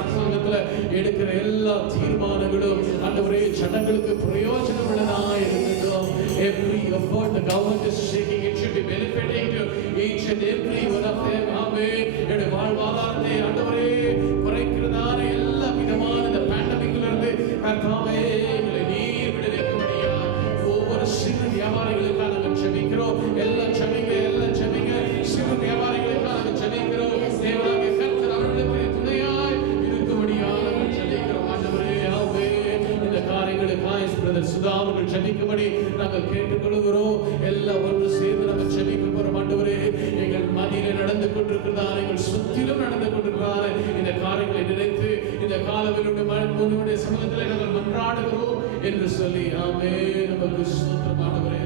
அரசாங்கத்துல எடுக்கிற எல்லா தீர்மானங்களும் ஆண்டவரே ஜனங்களுக்கு பிரயோஜனமுள்ளதாக இருக்கட்டும். Every effort the government is taking, it should be benefiting to each and every one of them. ஆமென். என்னுடைய வாழ்வாதாரத்தை ஆண்டவரே குறைக்கிறதான எல்லா விதமான இந்த பேண்டமிக்ல இருந்து கர்த்தாவே எங்களை நீர் விடுவிக்கும்படியா ஒவ்வொரு சிறு வியாபாரிகளுக்காக நாங்கள் ஜெபிக்கிறோம். எல்லாம் ஜெபிங்க, எல்லாம் ஜெபிங்க. சிறு வியாபாரிகளுக்காக நாங்கள் ஜெபிக்கிறோம். தேவனாகிய கர்த்தர் அவர்களுக்கு துணையாய் இருக்கும்படியா நாங்கள் ஜெபிக்கிறோம். ஆண்டவரே, ஆமென். இந்த காரியங்களுக்காக பிரதர் சுதா அவர்கள் ஜெபிக்கும்படி நாங்கள் கேட்டுக்கொள்கிறோம். எல்லாம் ஒன்று சேர்ந்து நாங்கள் ஜெபிக்க போறோம். ஆண்டவரே, எங்கள் மதியிலே நடந்து கொண்டிருக்கிறார், எங்கள் சுற்றிலும் நடந்து கொண்டிருக்கிறார். இந்த காரியங்களை நினைத்து இந்த காலவெளியுடைய முன்னுடைய சமூகத்திலே நாங்கள் மன்றாடுகிறோம் என்று சொல்லி ஆமென். நமக்கு ஸ்தோத்திரம் ஆண்டவரே.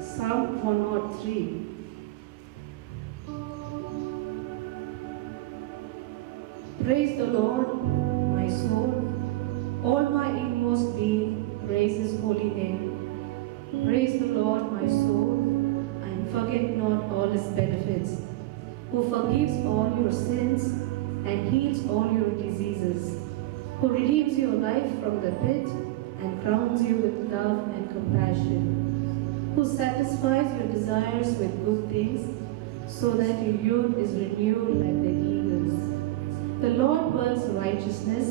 Psalm 103. Praise the Lord, my soul. All my inmost being, praise His holy name. Praise the Lord, my soul, and forget not all His benefits, who forgives all your sins and heals all your diseases, who redeems your life from the pit and crowns you with love and compassion, who satisfies your desires with good things, so that your youth is renewed like the eagles. The Lord works righteousness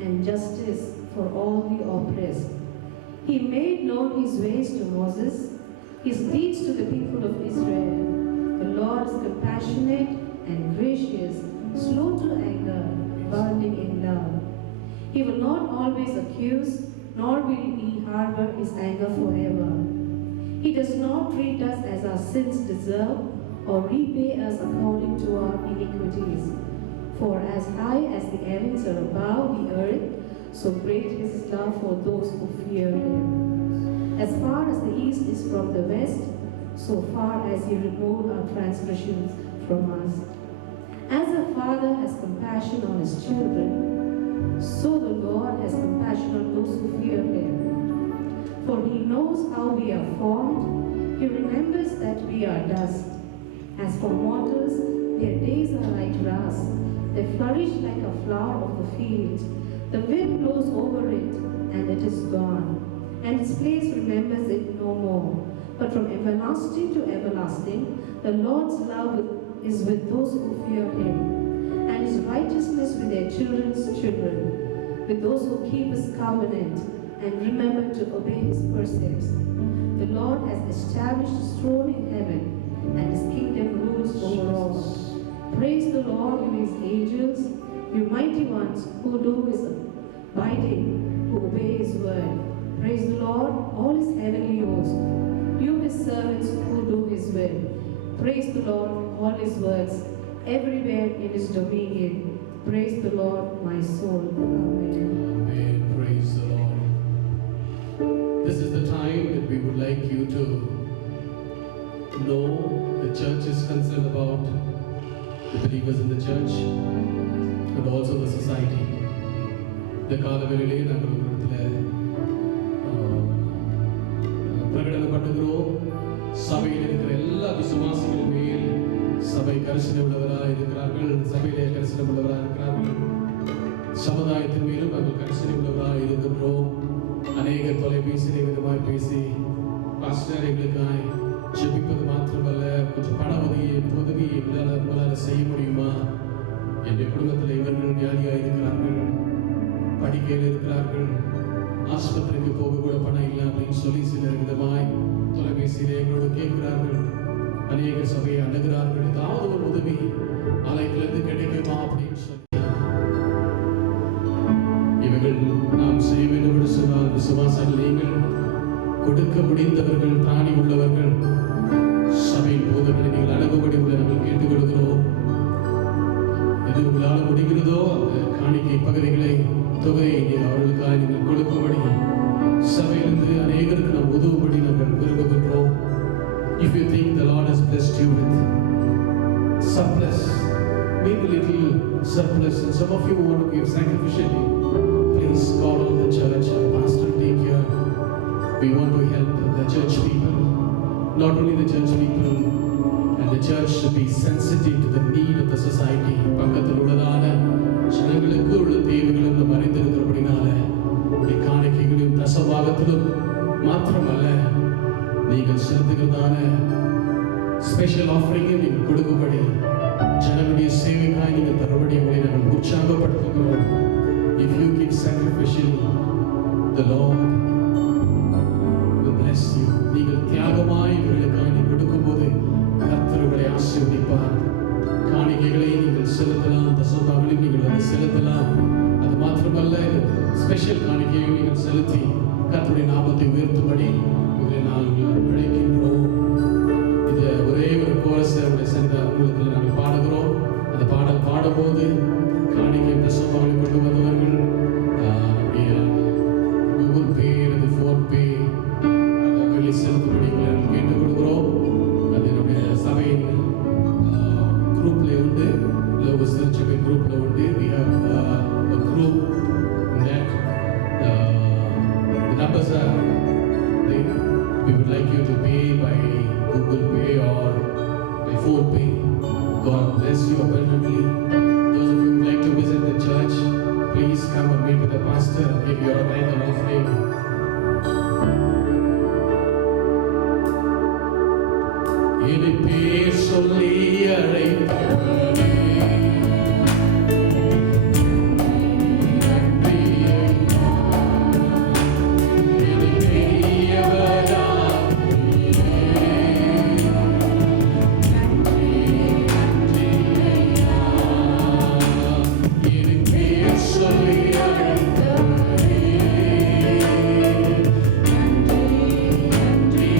and justice for all the oppressed. He made known His ways to Moses, His deeds to the people of Israel. The Lord is compassionate and gracious, slow to anger, abounding in love. He will not always accuse, nor will He harbor His anger forever. He does not treat us as our sins deserve or repay us according to our iniquities. For as high as the heavens are above the earth, so great is his love for those who fear him. As far as the east is from the west, so far as he removed our transgressions from us. As a father has compassion on his children, so the Lord has compassion on those who fear him. For he knows how we are formed. He remembers that we are dust. As for mortals, their days are like grass. They flourish like a flower of the field. The wind blows over it, and it is gone, and its place remembers it no more. But from everlasting to everlasting, the Lord's love is with those who fear him, and his righteousness with their children's children, with those who keep his covenant and remember to obey his precepts. The Lord has established his throne in heaven, and his kingdom rules over all. Praise the Lord, you his angels, you mighty ones who do his bidding, who obey his word. Praise the Lord, all his heavenly hosts, you his servants who do his will. Praise the Lord, all his works, everywhere in his dominion. Praise the Lord, my soul. Amen. Amen. Praise the Lord. This is the time that we would like you to know the church is concerned about the believers in the church and also the society. இந்த காலவெளியிலே நாங்கள் ஒரு இடத்துல பிரகடனப்படுகிறோம். சபையில் இருக்கிற எல்லா விசுவாசிகள் மேல் சபை கரிசனை உள்ளவராக இருக்கிறார்கள். சபையிலே கரிசனை உள்ளவராக இருக்கிறார்கள். சமுதாயத்தின் மேலும் நாங்கள் கரிசனை உள்ளவராக இருக்கின்றோம். அநேக தொலைபேசியிலே விதமாய் பேசி பாஸ்டர் எங்களுக்காய் ஜெபிப்பது மாத்திரமல்ல, கொஞ்சம் பண உதவி உங்களால் செய்ய முடியுமா? என்னுடைய குடும்பத்தில் இவர்கள் வியாதியாக இருக்கிறார்கள், படிக்கையில் இருக்கிறார்கள், ஆஸ்பத்திரிக்கு போக கூட பணம் இல்லை அப்படின்னு சொல்லி சிலர் விதமாய் தொலைபேசியிலே எங்களோடு கேட்கிறார்கள். அநேக சபையை அணுகிறார்கள். ஏதாவது ஒரு உதவி ஆலயத்திலிருந்து கிடைக்குமா அப்படின்னு சொல்லி இவர்கள் நாம் செய்ய வேண்டும் என்று சொன்னால் விசுவாசங்கள் நீங்கள் கொடுக்க முடிந்தவர்கள், பிராணி உள்ளவர்கள், சபையின் போதவர்களை நீங்கள் அணுகும்படி உள்ள நாங்கள் கேட்டுக்கொள்கிறோம். எது உங்களால் முடிகிறதோ அந்த காணிக்கை பகுதிகளை தொகையை அவர்களுக்காக நீங்கள் கொடுக்கும்படி சபையிலிருந்து அநேகருக்கு நாம் உதவும்படி நாங்கள் விரும்புகின்றோம். If you think the Lord has blessed you with surplus, maybe little surplus, and some of you want to give sacrificially, please call on the church. Pastor, take care. We want to help the church people, not only the church people, and the church should be sensitive to the need of the society. பக்கத்தில் உள்ளதான ஜனங்களுக்கு உள்ள தேவைகளும் நம்ம அறிந்திருக்கிறபடினால உடைய காணிக்கைகளிலும் தசபாகத்திலும் மாத்திரமல்ல, நீங்கள் செலுத்துகிறதான special ஆஃபரிங்கை நீங்கள் கொடுக்கும்படி ஜனங்களுடைய சேவைக்காய் நீங்கள் தரும்படி உங்களை நாங்கள் உற்சாகப்படுத்துகிறோம். If you give sacrificially, the Lord will bless you. நீங்கள் தியாகமாய் இவர்களுக்காக நீங்கள் கொடுக்கும்போது கர்த்தர் உங்களை ஆசீர்வதிப்பார். காணிக்கைகளை நீங்கள் செலுத்தலாம், தசபாகங்களையும் நீங்கள் அதை செலுத்தலாம். அது மாத்திரமல்ல, ஸ்பெஷல் காணிக்கையை நீங்கள் செலுத்தி கர்த்தருடைய நாமத்தை உயர்த்தும்படி உங்களை நாங்கள் அழைக்கின்றோம். இது ஒரே ஒரு கோரஸ் உங்களுக்கு நாங்கள் பாடுகிறோம். அந்த பாடல் பாடும்போது காணிக்கை தசபாகங்களை கொண்டு வந்தவர்கள் நம்முடைய கூகுள் பே அல்லது ஃபோன்பே வெளி செலுத்தும்படி நாங்கள் கேட்டுக்கொள்கிறோம். அது நம்முடைய சபையின் குரூப்ல உண்டு, லோகஸ் திருச்சபை குரூப்ல உண்டு. We have a group that the numbers are there. We would like you to pay by Google Pay or by PhonePe. God bless you abundantly. Those of you who would like to visit the church, please come and meet with the pastor and give your tithe and offering. இனி பேர் சொல்லி அழைப்பவரே, இனி பெரியவராகியே, இனி பேர் சொல்லி அழைப்பவரே, நன்றி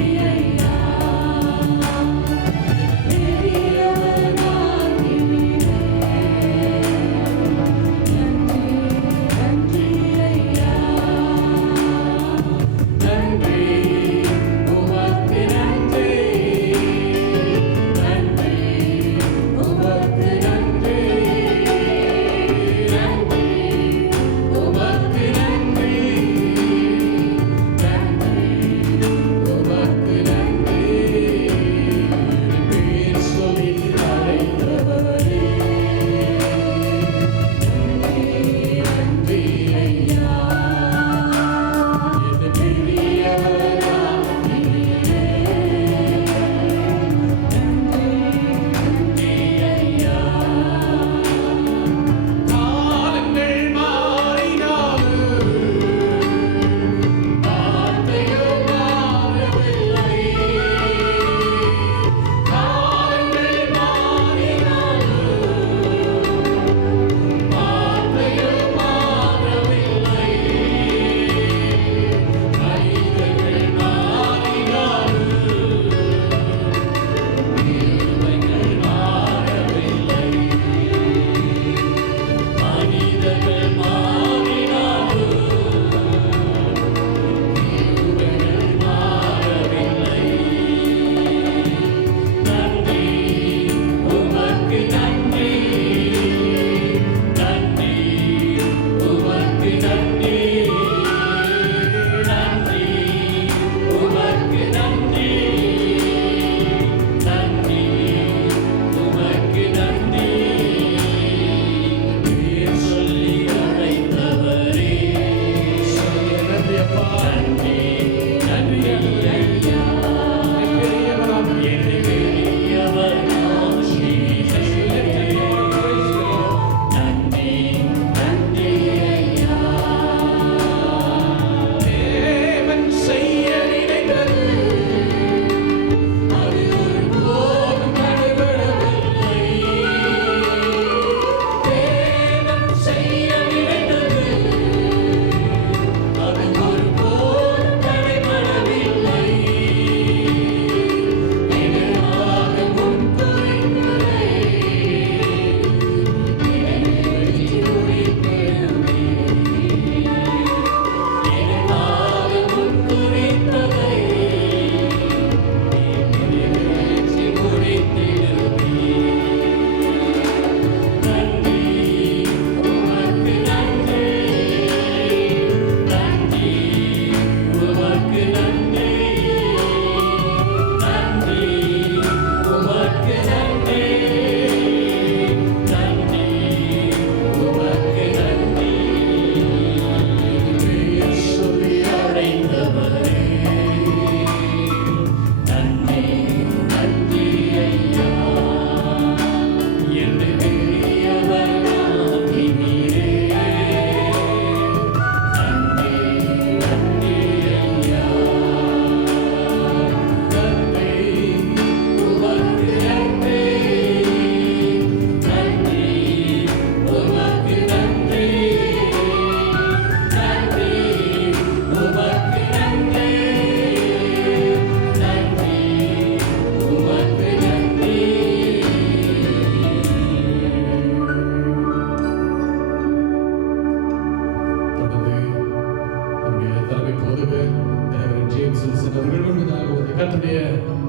போது கர்த்தருடைய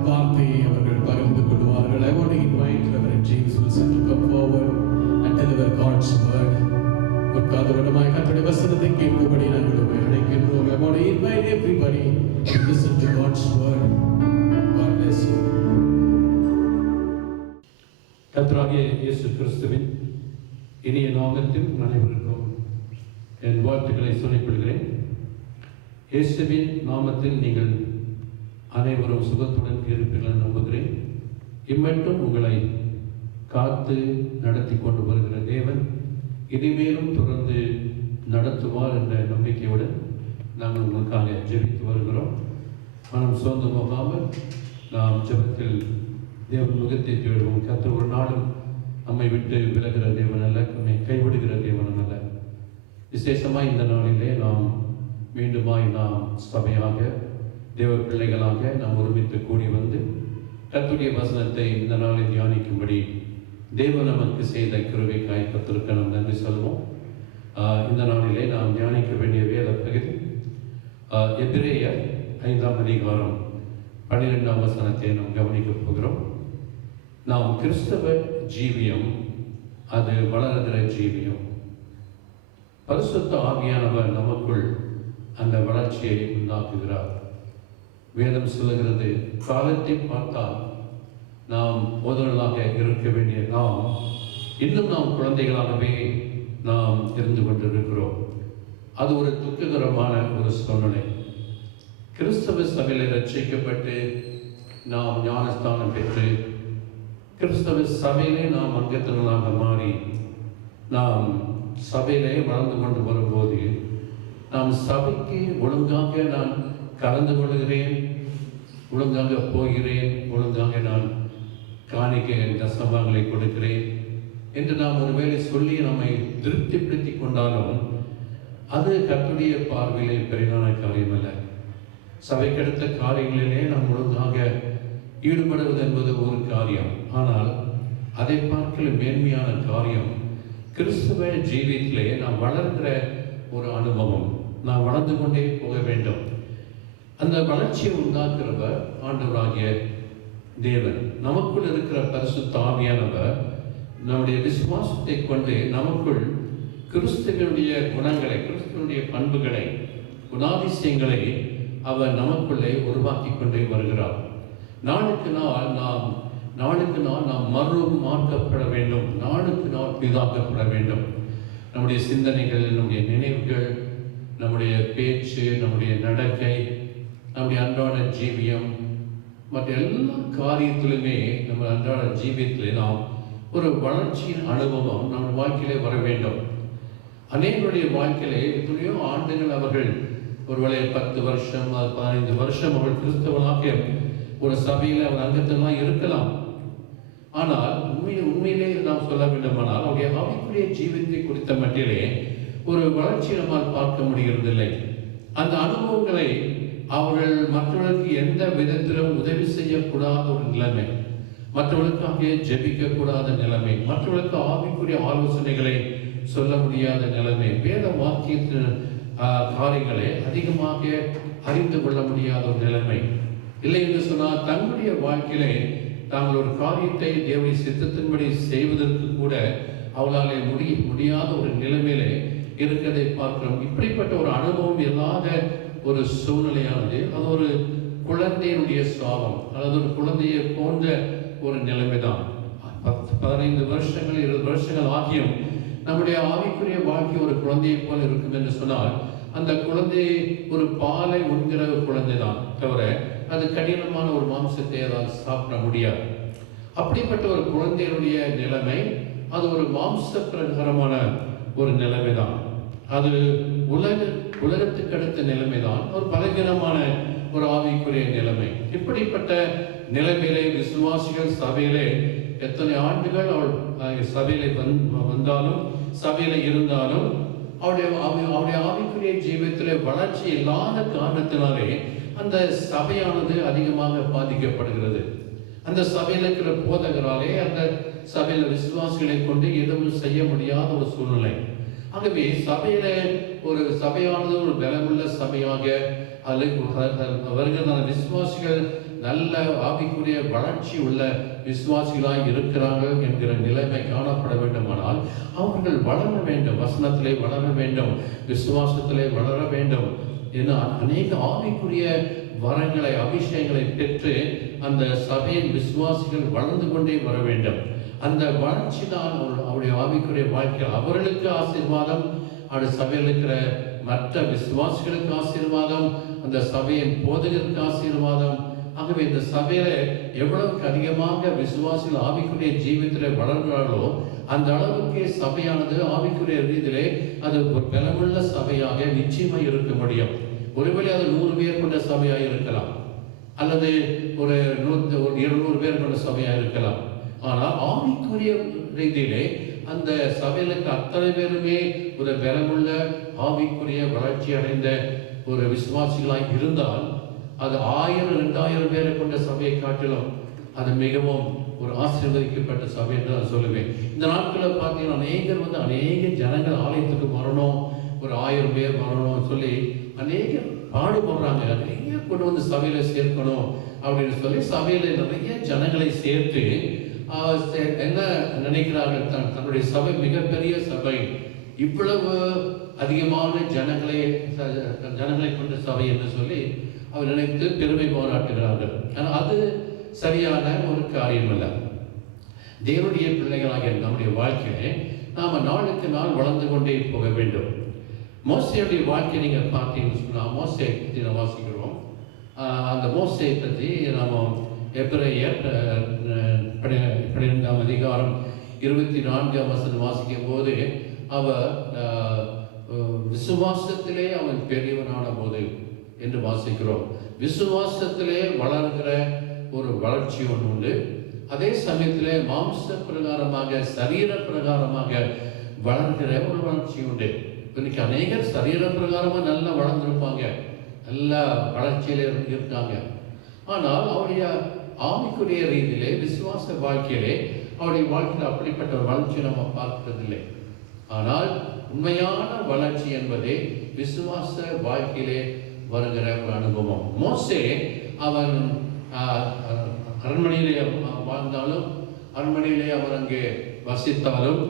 வார்த்தையை அவர்கள் பகிர்ந்து கொள்வார்கள். I want to invite Reverend James Wilson to come forward and deliver God's word. உட்கார்ந்தவருமாய் கர்த்தருடைய வசனத்தை கேட்கும்படி நாங்கள் உங்களை அழைக்கின்றோம். I want to invite everybody to listen to God's word. God bless you. கர்த்தராகிய இயேசு கிறிஸ்துவின் இனிய நாமத்தில் அனைவருக்கும் என் வாழ்த்துக்களை சொல்லிக் கொள்கிறேன். இயேசுவின் நாமத்தில் நீங்கள் அனைவரும் சுகத்துடன் இருப்பீர்கள் நம்புகிறேன். இம்மட்டும் உங்களை காத்து நடத்தி கொண்டு வருகிற தேவன் இனிமேலும் தொடர்ந்து நடத்துவார் என்ற நம்பிக்கையுடன் நாங்கள் உங்களுக்காக ஜெபித்து வருகிறோம். மனம் சோர்ந்து போகாமல் நாம் ஜெபத்தில் தேவன் முகத்தை தேடுவோம். கர்த்தர் ஒரு நாளும் நம்மை விட்டு விலகிற தேவன் அல்ல, நம்மை கைவிடுகிற தேவன் அல்ல. விசேஷமாய் இந்த நாளிலே நாம் மீண்டுமாய் நாம் சபையாக தேவ பிள்ளைகளாக நாம் ஒருமித்து கூடி வந்து கர்த்தருடைய வசனத்தை இந்த நாளில் தியானிக்கும்படி தேவன் நமக்கு செய்த கிருபைக்காய் கர்த்தருக்கு நாம் நன்றி சொல்வோம். இந்த நாளிலே நாம் தியானிக்க வேண்டிய வேத பகுதி எபிரேயர் 5ஆம் அதிகாரம் 12ஆம் வசனத்தை நாம் கவனிக்கப் போகிறோம். நாம் கிறிஸ்தவ ஜீவியம் அது வளர்கிற ஜீவியம். பரிசுத்த ஆவியானவர் நமக்குள் அந்த வளர்ச்சியை உண்டாக்குகிறார். வேதம் சொல்லுகிறது, காலத்தை பார்த்தால் நாம் முதலாக இருக்க வேண்டிய நாம் இன்னும் நாம் குழந்தைகளாகவே நாம் இருந்து கொண்டிருக்கிறோம். அது ஒரு துக்ககரமான ஒரு சூழ்நிலை. கிறிஸ்தவ சபையில் ரட்சிக்கப்பட்டு நாம் ஞானஸ்தானம் பெற்று கிறிஸ்தவ சபையிலே நாம் அங்கத்தினராக மாறி நாம் சபையிலே வளர்ந்து கொண்டு வரும்போது நாம் சபைக்கு ஒழுங்காக நான் கலந்து கொள்கிறேன், ஒழுங்காக போகிறேன், ஒழுங்காக நான் காணிக்கை தசமங்களை கொடுக்கிறேன் என்று நாம் ஒருவேளை சொல்லி நம்மை திருப்திப்படுத்தி கொண்டாலும் அது கர்த்தருடைய பார்வையிலே பெரிதான காரியம் அல்ல. சபைக்கடுத்த காரியங்களிலே நாம் ஒழுங்காக ஈடுபடுவது என்பது ஒரு காரியம். ஆனால் அதை பார்க்கல மேன்மையான காரியம் கிறிஸ்துவ ஜீவியத்திலே நாம் வளர்கிற ஒரு அனுபவம். நாம் வளர்ந்து கொண்டே போக வேண்டும். அந்த வளர்ச்சியை உண்டாக்குறவர் ஆண்டவராகிய தேவன். நமக்குள் இருக்கிற பரிசுத்த ஆவியானவர் நம்முடைய விசுவாசத்தை கொண்டு நமக்குள் கிறிஸ்துவனுடைய குணங்களை, கிறிஸ்துவனுடைய பண்புகளை, குணாதிசயங்களை அவர் நமக்குள்ளே உருவாக்கி கொண்டே வருகிறார். நாளுக்கு நாள் நாம் மாற்றப்பட வேண்டும். நாளுக்கு நாள் புதிதாக்கப்பட வேண்டும். நம்முடைய சிந்தனைகள், நம்முடைய நினைவுகள், நம்முடைய பேச்சு, நம்முடைய நடக்கை, நம்முடைய அன்றாட ஜீவியம், மற்ற எல்லா காரியத்திலுமே நம்ம அன்றாட ஜீவியத்திலே நாம் ஒரு வளர்ச்சியின் அனுபவம் நம்ம வாழ்க்கையிலே வர வேண்டும். அநேகருடைய வாழ்க்கையிலே எத்தனையோ ஆண்டுகள் அவர்கள் ஒருவேளை 10 வருஷம் 15 வருஷம் அவர்கள் கிறிஸ்தவனாக ஒரு சபையில் அவர் அங்கத்தெல்லாம் இருக்கலாம். ஆனால் உண்மையிலே நாம் சொல்ல வேண்டுமானால் அவருடைய ஆவிக்குரிய ஜீவியத்தை குறித்த மட்டிலே ஒரு வளர்ச்சி நம்மால் பார்க்க முடிகிறதில்லை. அந்த அனுபவங்களை அவர்கள் மற்றவர்களுக்கு எந்த விதத்திலும் உதவி செய்யக்கூடாத ஒரு நிலைமை, மற்றவர்களுக்காக ஜெபிக்கக்கூடாத நிலைமை, மற்றவர்களுக்கு ஆவிக்குரிய ஆலோசனைகளை சொல்ல முடியாத நிலைமை, வேத வாக்கியத்தின் காரியங்களை அதிகமாக அறிந்து கொள்ள முடியாத ஒரு நிலைமை. இல்லை என்று சொன்னால் தங்களுடைய வாழ்க்கையிலே தாங்கள் ஒரு காரியத்தை தேவனுடைய சித்தத்தின்படி செய்வதற்கு கூட அவளாலே முடியாத ஒரு நிலைமையிலே இருக்கிறதை பார்க்கிறோம். இப்படிப்பட்ட ஒரு அனுபவம் இல்லாத ஒரு சூழ்நிலையானது அது ஒரு குழந்தையினுடைய சுவாபம் அல்லது ஒரு குழந்தையை போன்ற ஒரு நிலைமைதான். 15 வருஷங்கள் 20 வருஷங்கள் ஆகியும் நம்முடைய ஆவிக்குரிய வாழ்க்கை ஒரு குழந்தையை போல இருக்கும் என்று சொன்னால் அந்த குழந்தை ஒரு பாலை உண்கிற ஒரு குழந்தை தான் தவிர அது கடினமான ஒரு மாம்சத்தை அதால் சாப்பிட முடியாது. அப்படிப்பட்ட ஒரு குழந்தையினுடைய நிலைமை அது ஒரு மாம்ச பிரகாரமான ஒரு நிலைமை தான். அது உலகத்துக்கு அடுத்த நிலைமை தான் ஒரு பலகீனமான ஒரு ஆவிக்குரிய நிலைமை. இப்படிப்பட்ட நிலைமையிலே விசுவாசிகள் சபையிலே எத்தனை ஆண்டுகள் அவள் சபையிலே வந்தாலும் சபையில இருந்தாலும் அவருடைய ஆவிக்குரிய ஜீவியத்திலே வளர்ச்சி இல்லாத காரணத்தினாலே அந்த சபையானது அதிகமாக பாதிக்கப்படுகிறது. அந்த சபையில் இருக்கிற போதகராலே அந்த சபையில விசுவாசிகளை கொண்டு எதுவும் செய்ய முடியாத ஒரு சூழ்நிலை. ஆகவே சபையானது ஒரு பலமுள்ள சபையாக வருகிற விசுவாசிகள் நல்ல ஆவிக்குரிய வளர்ச்சி உள்ள விசுவாசிகளாய் இருக்கிறார்கள் என்கிற நிலைமை காணப்பட வேண்டுமானால் அவர்கள் வளர வேண்டும், வசனத்திலே வளர வேண்டும், விசுவாசத்திலே வளர வேண்டும் என அநேக ஆவிக்குரிய வரங்களை அபிஷேகங்களை பெற்று அந்த சபையின் விசுவாசிகள் வளர்ந்து கொண்டே வர வேண்டும். அந்த வளர்ச்சி தான் அவருடைய ஆவிக்குரிய வாழ்க்கையில் அவர்களுக்கு ஆசீர்வாதம், அவருடைய சபையில் இருக்கிற மற்ற விசுவாசிகளுக்கு ஆசீர்வாதம், அந்த சபையின் போதகருக்கு ஆசீர்வாதம். ஆகவே இந்த சபையில எவ்வளவுக்கு அதிகமாக விசுவாசிகள் ஆவிக்குரிய ஜீவியத்திலே வளர்கிறார்களோ அந்த அளவுக்கு சபையானது ஆவிக்குரிய ரீதியிலே அது ஒரு பலமுள்ள சபையாக நிச்சயமாக இருக்க முடியும். ஒருவேளை அது 100 பேர் கொண்ட சபையாக இருக்கலாம், அல்லது ஒரு 200 பேர் கொண்ட சபையாக இருக்கலாம். ஆனால் ஆவிக்குரிய ரீதியிலே அந்த சபைகளுக்கு அத்தனை பேருமே ஒரு பலமுள்ள ஆவிக்குரிய வளர்ச்சி அடைந்த ஒரு விசுவாசிகளாய் இருந்தால் அது 1000-2000 பேரை கொண்ட சபையை காட்டிலும் அது மிகவும் ஒரு ஆசீர்வதிக்கப்பட்ட சபை என்று நான் சொல்லுவேன். இந்த நாட்களில் பார்த்தீங்கன்னா அநேக ஜனங்கள் ஆலயத்துக்கு வரணும், ஒரு 1000 பேர் வரணும்னு சொல்லி அநேக பாடுபடுறாங்க. நிறைய கொண்டு வந்து சபையில சேர்க்கணும் அப்படின்னு சொல்லி சபையில நிறைய ஜனங்களை சேர்த்து என்ன நினைக்கிறார்கள், தன்னுடைய சபை மிகப்பெரிய சபை, இவ்வளவு அதிகமான ஜனங்களை கொண்ட சபை என்று சொல்லி அவர் நினைத்து பெருமை பாராட்டுகிறார்கள். ஆனால் அது சரியான ஒரு காரியம் அல்ல. தேவனுடைய பிள்ளைகளாகிய நம்முடைய வாழ்க்கையிலே நாம நாளுக்கு நாள் வளர்ந்து கொண்டே போக வேண்டும். மோசேயுடைய வாழ்க்கையை நீங்க பார்த்தீங்கன்னு சொன்னா, மோசேயை பற்றி நாம் வாசிக்கிறோம். அந்த மோசேயை பற்றி நாம எபிரேயர் 12ஆம் அதிகாரம் 24ஆம் வசனம் வாசிக்கும் போது அவர் விசுவாசத்திலே அவன் பெரியவனான போது என்று வாசிக்கிறோம். விசுவாசத்திலே வளர்கிற ஒரு வளர்ச்சி ஒன்று உண்டு. அதே சமயத்திலே மாம்ச பிரகாரமாக சரீர பிரகாரமாக வளர்கிற ஒரு வளர்ச்சி உண்டு. இன்னைக்கு அநேகர் சரீர பிரகாரமாக நல்லா வளர்ந்துருப்பாங்க, நல்ல வளர்ச்சியில இருக்காங்க. ஆனால் அவருடைய ஆவிக்குரிய ரீதியிலே விசுவாச வாழ்க்கையிலே அவருடைய வாழ்க்கையில் அப்படிப்பட்ட ஒரு வளர்ச்சி நம்ம பார்க்கிறதில்லை. ஆனால் உண்மையான வளர்ச்சி என்பதே விசுவாச வாழ்க்கையிலே வருகிற ஒரு அனுபவம். மோசே அவன் அரண்மனையிலே வாழ்ந்தாலும், அரண்மனையிலே அவர் அங்கே வசித்தாலும்,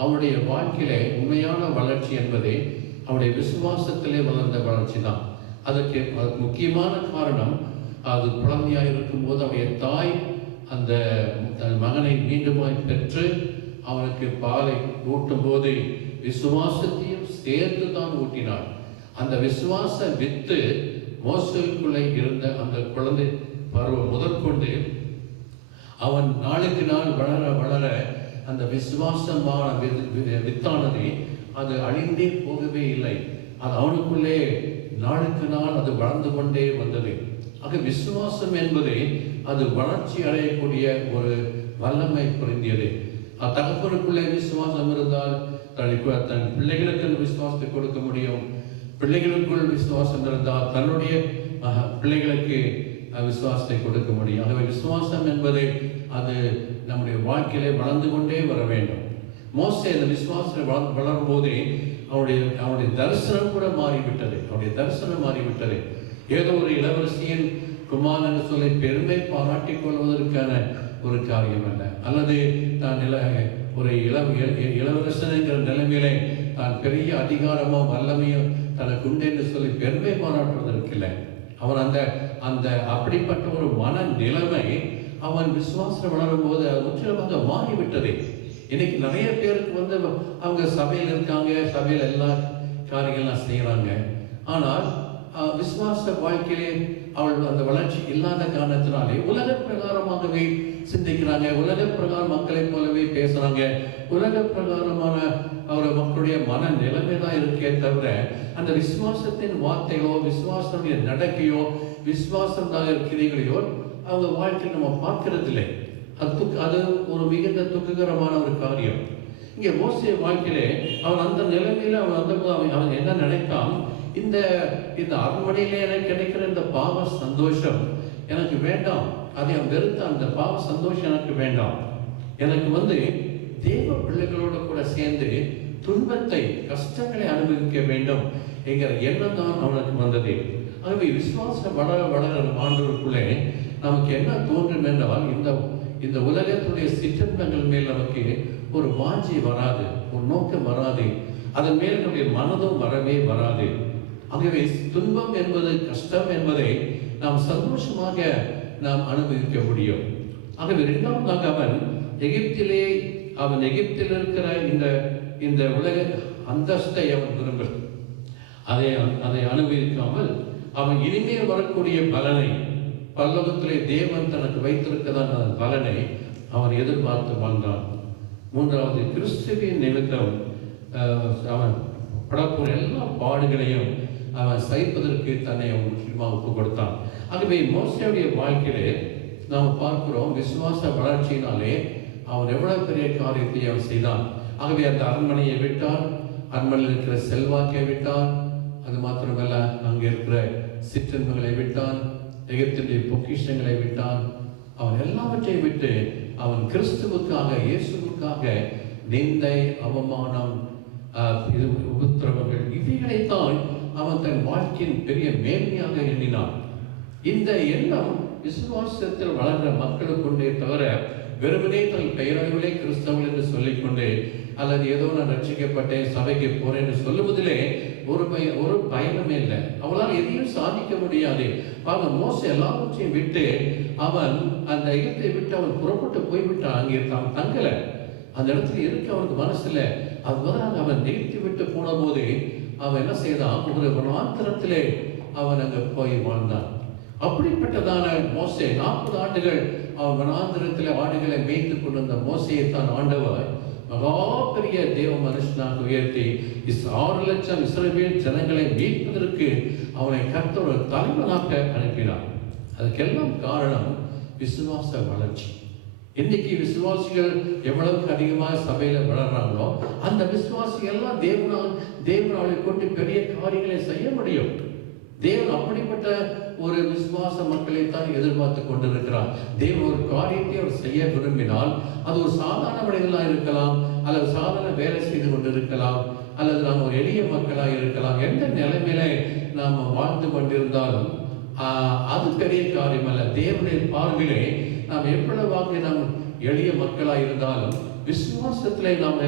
அவருடைய வாழ்க்கையிலே உண்மையான வளர்ச்சி என்பதே அவருடைய விசுவாசத்திலே வளர்ந்த வளர்ச்சி தான். அதுக்கு முக்கியமான காரணம், அது குழந்தையாக இருக்கும்போது அவருடைய தாய் அந்த தன் மகனை மீண்டுமாய் பெற்று அவனுக்கு பாலை ஊட்டும் போது விசுவாசத்தையும் சேர்த்து தான் ஊட்டினார். அந்த விசுவாச வித்து மோசேக்குள்ளே இருந்த அந்த குழந்தை பருவம் முதற்கொண்டு அவன் நாளுக்கு நாள் வளர வளர அந்த விசுவாசமான வித்தானது அது அழிந்தே போகவே இல்லை. அது அவனுக்குள்ளே நாளுக்கு நாள் அது வளர்ந்து கொண்டே வந்தது. ஆக விசுவாசம் என்பது அது வளர்ச்சி அடையக்கூடிய ஒரு வல்லமை பொருந்தியது. தகப்பனுக்குள்ளே விசுவாசம் இருந்தால் தன் பிள்ளைகளுக்கு அந்த விசுவாசத்தை கொடுக்க முடியும். பிள்ளைகளுக்குள் விசுவாசம் இருந்தால் தன்னுடைய பிள்ளைகளுக்கு விசுவாசத்தை கொடுக்க முடியும். ஆகவே விசுவாசம் என்பது அது நம்முடைய வாழ்க்கையிலே வளர்ந்து கொண்டே வர வேண்டும். மோசே அந்த விசுவாசம் வளரும் போதே அவருடைய தரிசனம் கூட மாறிவிட்டது. அவருடைய தரிசனம் மாறிவிட்டது. ஏதோ ஒரு இளவரசியின் குமாரன் என்று சொல்லி பெருமை பாராட்டிக் கொள்வதற்கான ஒரு காரியம் அல்ல, அல்லது தான் ஒரு இளவரசன் என்கிற நிலைமையிலே தான் பெரிய அதிகாரமோ வல்லமையோ தனக்கு உண்டு என்று சொல்லி பெருமை பாராட்டுவதற்கு இல்லை. அவன் அந்த அப்படிப்பட்ட ஒரு மன நிலைமை அவன் விசுவாசம் வளரும் போது அது முற்றிலுமாக மாறிவிட்டது. இன்னைக்கு நிறைய பேருக்கு அவங்க சபையில் இருக்காங்க, சபையில் எல்லா காரியங்கள்லாம் செய்யறாங்க. ஆனால் விசுவாச வாழ்க்கையிலே அவள் அந்த வளர்ச்சி இல்லாத காரணத்தினாலே உலக பிரகாரமாகவே சிந்திக்கிறாங்க, உலக பிரகாரம் மக்களைப் போலவே பேசுறாங்க, உலக பிரகாரமான அவர் மக்களுடைய மன நிலைமை தான் இருக்கே தவிர அந்த விசுவாசத்தின் வார்த்தைகளோ விசுவாசம் நடக்கையோ விசுவாசம் தான் இருக்கிறீர்களையோ அவங்க வாழ்க்கையை நம்ம பார்க்கறது இல்லை. அது ஒரு மிகுந்த துக்ககரமான ஒரு காரியம். இங்கே மோசே வாழ்க்கையிலே அவன் அந்த நிலைமையில அவன் என்ன நினைத்தான், இந்த அரண்மனையிலே எனக்கு கிடைக்கிற இந்த பாவ சந்தோஷம் எனக்கு வேண்டாம், அதை அவன் வெறுத்தான். அந்த பாவ சந்தோஷம் எனக்கு வேண்டாம், எனக்கு தேவ பிள்ளைகளோடு கூட சேர்ந்து துன்பத்தை கஷ்டங்களை அனுபவிக்க வேண்டும் என்கிற எண்ணம் தான் அவனுக்கு வந்தது. ஆகவே விசுவாசம் வளர வளர ஆண்டவருக்குள்ளே நமக்கு என்ன தோன்றும் என்றால் இந்த உலகத்துடைய சிற்றம்பங்கள் மேல் நமக்கு ஒரு வாஞ்சி வராது, ஒரு நோக்கம் வராது, அதன் மேல் நம்முடைய மனதும் வரவே வராது. ஆகவே துன்பம் என்பது, கஷ்டம் என்பதை நாம் சந்தோஷமாக நாம் அனுபவிக்க முடியும். ஆகவே இரண்டாவதாக அவன் எகிப்தில் இருக்கிற இந்த உலக அந்தஸ்தை அவன் விரும்புகிறான். அதை அனுபவிக்காமல் அவன் இனிமேல் வரக்கூடிய பலனை, பல்லவத்திலே தேவன் தனக்கு வைத்திருக்கதான் அந்த பலனை அவன் எதிர்பார்த்து வாழ்ந்தான். மூன்றாவது, கிறிஸ்துவின் நிமித்தம் அவன் படப்போற எல்லா பாடுகளையும் அவன் சகிப்பதற்கு தன்னை அவன் முக்கியமாக ஒப்புக் கொடுத்தான். ஆகவே மோசேயுடைய வாழ்க்கையிலே நாம் பார்க்கிறோம், விசுவாச வளர்ச்சியினாலே அவன் எவ்வளவு பெரிய காரியத்தை அவன் செய்தான். ஆகவே அந்த அரண்மனையை விட்டான், அரண்மனையில் இருக்கிற செல்வாக்கை விட்டான், அது மாத்திரமல்ல அங்கே இருக்கிற சிற்றின்பங்களை விட்டான், எகிப்தினுடைய பொக்கிஷங்களை விட்டான். அவன் எல்லாவற்றையும் விட்டு அவன் கிறிஸ்துவுக்காக, இயேசுவுக்காக நிந்தை, அவமானம், உபத்திரவங்கள் இவைகளைத்தான் அவன் தன் வாழ்க்கையின் பெரிய மேன்மையாக எண்ணினான். இந்த எண்ணம் விசுவாசத்தில் வளர்ந்த மக்களுக்குண்டே தவிர வெறுமனே தன் பெயரளவிலே கிறிஸ்தவர்கள் என்று சொல்லிக்கொண்டு, அல்லது ஏதோ நான் ரட்சிக்கப்பட்டேன், சபைக்கு போறேன் என்று சொல்லுவதிலே ஒரு பயனுமே இல்லை. அவளால் எதையும் சாதிக்க முடியாது. மோசே எல்லாவற்றையும் விட்டு அவன் அந்த எகிப்தை விட்டு அவன் புறப்பட்டு போய்விட்டான். அங்கே தான் தங்கல, அந்த இடத்துல இருக்க அவனுக்கு மனசுல. அது பதிலாக அவன் எகிப்தை விட்டு போன போது அவன் என்ன செய்தான், ஒரு வனாந்திரத்திலே அவன் அங்கே போய் வாழ்ந்தான். அப்படிப்பட்டதான மோசே 40 ஆண்டுகள் அவன் வனாந்திரத்தில் ஆடுகளை மேய்த்து கொண்டிருந்த மோசையை தான் ஆண்டவர் மகா பெரிய தேவ மனுஷனாக உயர்த்தி 6 லட்சம் இஸ்ரவேல் ஜனங்களை மீட்பதற்கு அவனை கர்த்தர் ஒரு தலைவனாக அனுப்பினார். அதுக்கெல்லாம் காரணம் விசுவாச வளர்ச்சி. இன்னைக்கு விசுவாசிகள் எவ்வளவுக்கு அதிகமாக சபையில வளர்றாங்களோ அந்த விசுவாசிகள் எல்லாம் தேவனாலை கொண்டு பெரிய காரியங்களை செய்ய முடியும். தேவன் அப்படிப்பட்ட ஒரு விசுவாச மக்களை தான் எதிர்பார்த்து கொண்டிருக்கிறார். தேவன் ஒரு காரியத்தை அவர் செய்ய விரும்பினால் அது ஒரு சாதாரண மனிதனாக இருக்கலாம், அல்லது சாதாரண வேலை செய்து கொண்டிருக்கலாம், அல்லது நாம் ஒரு எளிய மக்களாக இருக்கலாம். எந்த நிலைமையில நாம் வாழ்ந்து கொண்டிருந்தாலும் அது பெரிய காரியம் அல்ல. தேவனுடைய பார்வையிலே நாம் எவ்வளவாக நாம் எளிய மக்களாக இருந்தாலும் விசுவாசத்திலே நாம்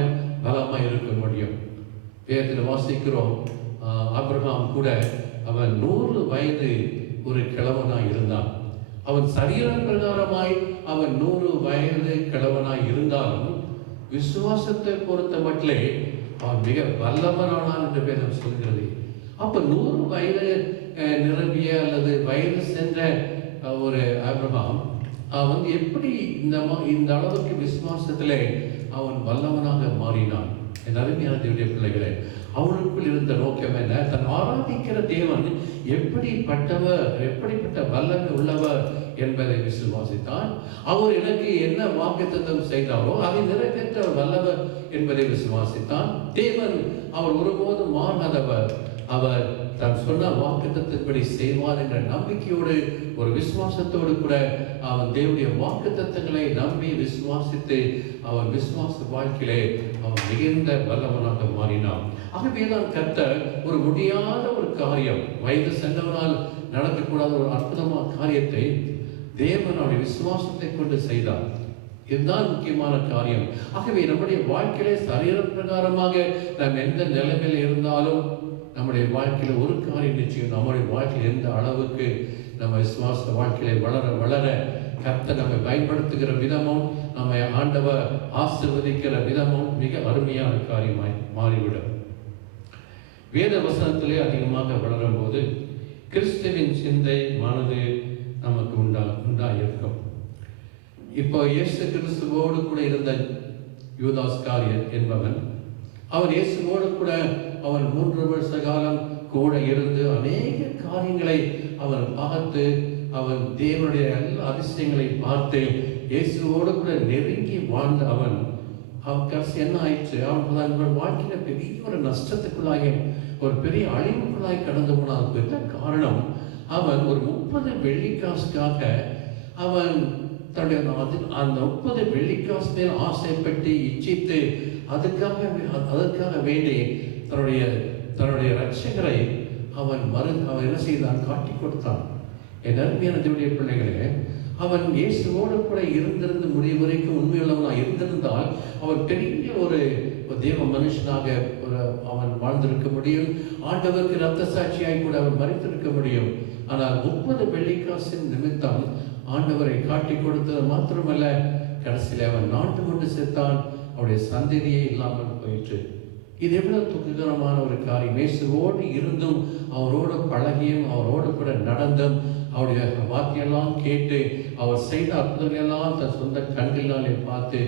பலமாக இருக்க முடியும். வேதத்தில் வாசிக்கிறோம், ஆபிரகாம் கூட அவன் 100 வயது ஒரு கிழவனாய் இருந்தான். அவன் சரீர பிரகாரமாய் அவன் 100 வயது கிழவனாய் இருந்தாலும் விசுவாசத்தை பொறுத்த மட்டிலே அவன் மிக வல்லவனானான் என்று வேதம் சொல்கிறது. அப்ப 100 வயது நிரம்பிய அல்லது வயது சென்ற ஒரு ஆபிரகாம் அவன் எப்படி இந்த அளவுக்கு விசுவாசத்திலே அவன் வல்லவனாக மாறினான்? என் அருமையான தேவனுடைய பிள்ளைகளே, அவனுக்குள் இருந்த நோக்கம் என்ன? தன் ஆராதிக்கிற தேவன் எப்படிப்பட்டவர், எப்படிப்பட்ட வல்லமை உள்ளவர் என்பதை விசுவாசித்தான். அவர் எனக்கு என்ன வாக்குத்தத்தம் செய்தாரோ அதை நிறைவேற்ற வல்லவர் என்பதை விசுவாசித்தான். தேவன் அவர் ஒருபோதும் மாறாதவர். அவர் தான் சொன்ன வாக்குத்தத்தின்படி செய்வார் என்ற நம்பிக்கையோடு, ஒரு விசுவாசத்தோடு கூட அவன் தேவனுடைய வாக்குத்தத்தங்களை நம்பி விசுவாசித்து அவன் விசுவாச வாழ்க்கையிலே அவன் மிகுந்த வல்லவனாக மாறினான். ஆகவேதான் கர்த்தர் ஒரு முடியாத ஒரு காரியம், வயது சென்றவனால் நடக்கக்கூடாத ஒரு அற்புதமான காரியத்தை தேவனுடைய விசுவாசத்தை கொண்டு செய்தார். இதுதான் முக்கியமான காரியம். ஆகவே நம்முடைய வாழ்க்கையிலே சரீர பிரகாரமாக நாம் எந்த நிலைமையில் இருந்தாலும் நம்முடைய வாழ்க்கையில ஒரு காரியம் நிச்சயம், நம்முடைய வாழ்க்கையில் எந்த அளவுக்கு நம்ம விசுவாச வாழ்க்கையில வளர வளர கர்த்தர் நம்மை பயன்படுத்துகிற விதமும், நம்மை ஆண்டவர் ஆசீர்வதிக்கிற விதமும் மிக அருமையான காரியமாய் மாறிவிடும். வேத வசனத்திலே அதிகமாக வளரும் போது கிறிஸ்துவின் சிந்தை மனது நமக்கு உண்டாயிருக்கும். இப்போ இயேசு கிறிஸ்துவோடு கூட இருந்த யூதாஸ்காரியர் என்பவன், அவன் இயேசுவோடு கூட அவன் 3 வருஷ காலம் கூட இருந்து அநேக காரியங்களை அவன் பார்த்து, அவன் தேவனுடைய எல்லா அதிசயங்களை பார்த்து இயேசுவோடு கூட நெருங்கி வாழ்ந்த அவன் கடைசி என்ன ஆயிடுச்சு? அவன் வாழ்க்கையில பெரிய ஒரு நஷ்டத்துக்குள்ளாக, ஒரு பெரிய அழிவுக்குள்ளாய் கடந்து போனான். என்ன காரணம்? அவன் ஒரு 30 வெள்ளிக்காசுக்காக அவன் தன்னுடைய அந்த 30 வெள்ளிக்காசு மேல் ஆசைப்பட்டு இச்சித்து அதற்காக வேண்டி தன்னுடைய ரட்சகரை அவன் என்ன செய்தான்? காட்டி கொடுத்தான். என் அருமையான தேவனுடைய பிள்ளைகளே, அவன் இயேசுவோடு கூட இருந்திருந்து முடிவு வரைக்கும் உண்மையுள்ளவனாக இருந்திருந்தால் அவன் பெரிய ஒரு தேவ மனுஷனாக அவன் வாழ்ந்திருக்க முடியும். ஆண்டவருக்கு ரத்த சாட்சியாய் கூட அவன் மறித்திருக்க முடியும். ஆனால் 30 வெள்ளிக்காசின் நிமித்தம் ஆண்டவரை காட்டி கொடுத்தது மாத்திரமல்ல, கடைசியில் அவன் நாட்டு கொண்டு செத்தான். அவருடைய சந்ததியே இல்லாமல் போயிற்று. இது எவ்வளவு துக்ககரமான ஒரு காரியம். இயேசுவோடு இருந்தும் அவரோடு பழகியும் அவரோடு கூட நடந்தும் அவருடைய வார்த்தையெல்லாம் கேட்டு அவர் செய்த அற்புதங்களெல்லாம் தன் சொந்த கண்களினாலே பார்த்து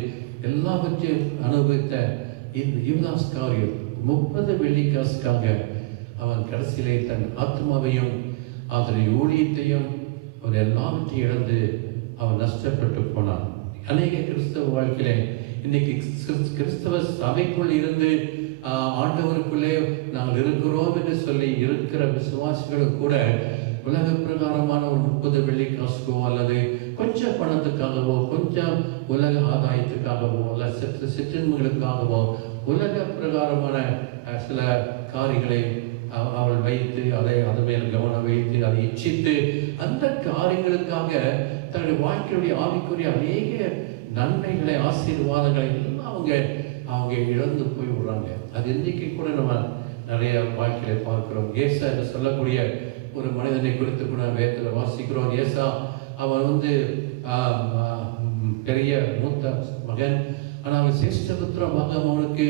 எல்லாவற்றையும் அனுபவித்த இந்த யூதாஸ் காரியம் 30 வெள்ளிக்காசுக்காக அவன் கடைசியிலே தன் ஆத்மாவையும் அதனுடைய ஊழியத்தையும் அவன் எல்லாவற்றையும் இழந்து அவன் நஷ்டப்பட்டு போனான். அநேக கிறிஸ்தவ வாழ்க்கையிலே இன்னைக்கு கிறிஸ்தவ சபைக்குள் இருந்து ஆண்டவருக்குள்ளே நாங்கள் இருக்கிறோம் என்று சொல்லி இருக்கிற விசுவாசிகளும் கூட உலக பிரகாரமான ஒரு 30 வெள்ளிக்காசுக்கோ அல்லது கொஞ்சம் பணத்துக்காகவோ கொஞ்சம் உலக ஆதாயத்துக்காகவோ அல்ல சிற்றின்மைகளுக்காகவோ உலக பிரகாரமான சில காரியங்களை அவள் வைத்து அது மேல் கவனம் வைத்து அதை இச்சித்து அந்த காரியங்களுக்காக தன்னுடைய வாழ்க்கையுடைய ஆவிக்குரிய அநேக நன்மைகளை ஆசீர்வாதங்களை எல்லாம் அவங்க இழந்து போய் விடுறாங்க. அது இன்றைக்கு கூட நம்ம நிறைய வாழ்க்கையை பார்க்கிறோம். ஏசா என்று சொல்லக்கூடிய ஒரு மனிதனை குறித்து கூட வேதத்தில் வாசிக்கிறோம். ஏசா அவன் பெரிய மூத்த மகன். ஆனால் அவன் சேஷ்டபுத்திரமாக அவனுக்கு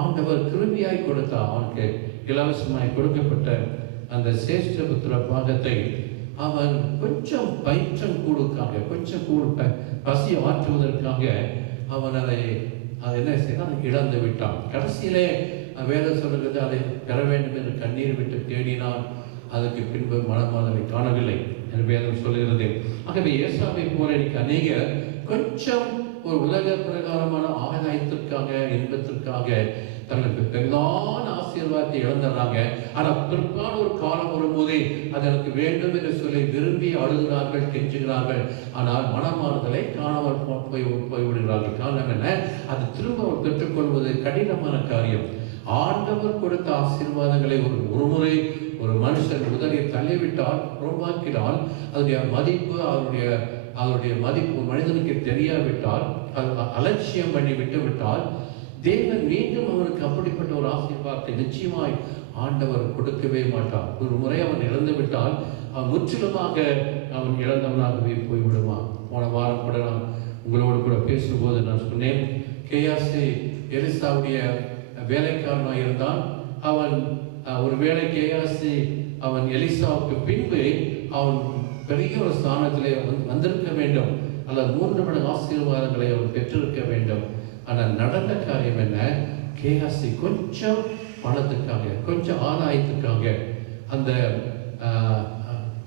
ஆண்டவர் கிருபியாய் கொடுத்தான். அவனுக்கு இலவசமாய் கொடுக்கப்பட்ட அந்த சேஷ்டபுத்திர பாகத்தை அவன் கொஞ்சம் பயிற்றம் கூடுக்காக கொஞ்சம் கூடு பசி ஆற்றுவதற்காக அவன் அதை என்ன செய்தான்? இழந்து விட்டான். கடைசியிலே வேதம் சொல்லுகிறது, அதை பெற வேண்டும் என்று கண்ணீர் விட்டு தேடினான். அதுக்கு பின்பு மனமாதலை காணவில்லை என்று வேதம் சொல்லுகிறது. ஆகவே ஏசாவை போல இன்னைக்கு அநேக கொஞ்சம் ஒரு உலக பிரகாரமான ஆதாயத்திற்காக இன்பத்திற்காக தங்களுக்கு பெரிதான ஆசீர்வாதத்தை இழந்துடுறாங்க. ஆனால் பிற்பாடு ஒரு காலம் வரும்போதே அது எனக்கு வேண்டும் என்று சொல்லி விரும்பி அழுகிறார்கள், கெஞ்சுகிறார்கள். ஆனால் மனமாறுதலை காணாமல் போய்விடுகிறார்கள். காரணம் என்ன? அது திரும்ப பெற்றுக்கொள்வது கடினமான காரியம். ஆண்டவர் கொடுத்த ஆசீர்வாதங்களை ஒரு முறை ஒரு மனுஷன் உதவி தள்ளிவிட்டால் உருவாக்கினால் அதனுடைய மதிப்பு அதனுடைய மதிப்பு மனிதனுக்கு தெரியாவிட்டால் அலட்சியம் பண்ணி விட்டுவிட்டால் தேவன் மீண்டும் அவனுக்கு அப்படிப்பட்ட ஒரு ஆசீர்வாதத்தை நிச்சயமாய் ஆண்டவர் கொடுக்கவே மாட்டார். ஒரு முறை அவன் இழந்து விட்டால் அவன் முற்றிலுமாக அவன் இழந்தவனாகவே போய்விடுவான். போன வாரம் கூட நான் உங்களோடு கூட பேசும்போது நான் சொன்னேன், கேயாசி எலிசாவுடைய வேலைக்காரனாக இருந்தான். அவன் ஒருவேளை கேயாசி அவன் எலிசாவுக்கு பின்பு அவன் பெரிய ஒரு ஸ்தானத்திலே வந்திருக்க வேண்டும், அல்லது 3 மடங்கு ஆசீர்வாதங்களை அவன் பெற்றிருக்க வேண்டும். ஆனால் நடந்த காரியம் என்ன? கேயாசி கொஞ்சம் பணத்துக்காக கொஞ்சம் ஆதாயத்துக்காக அந்த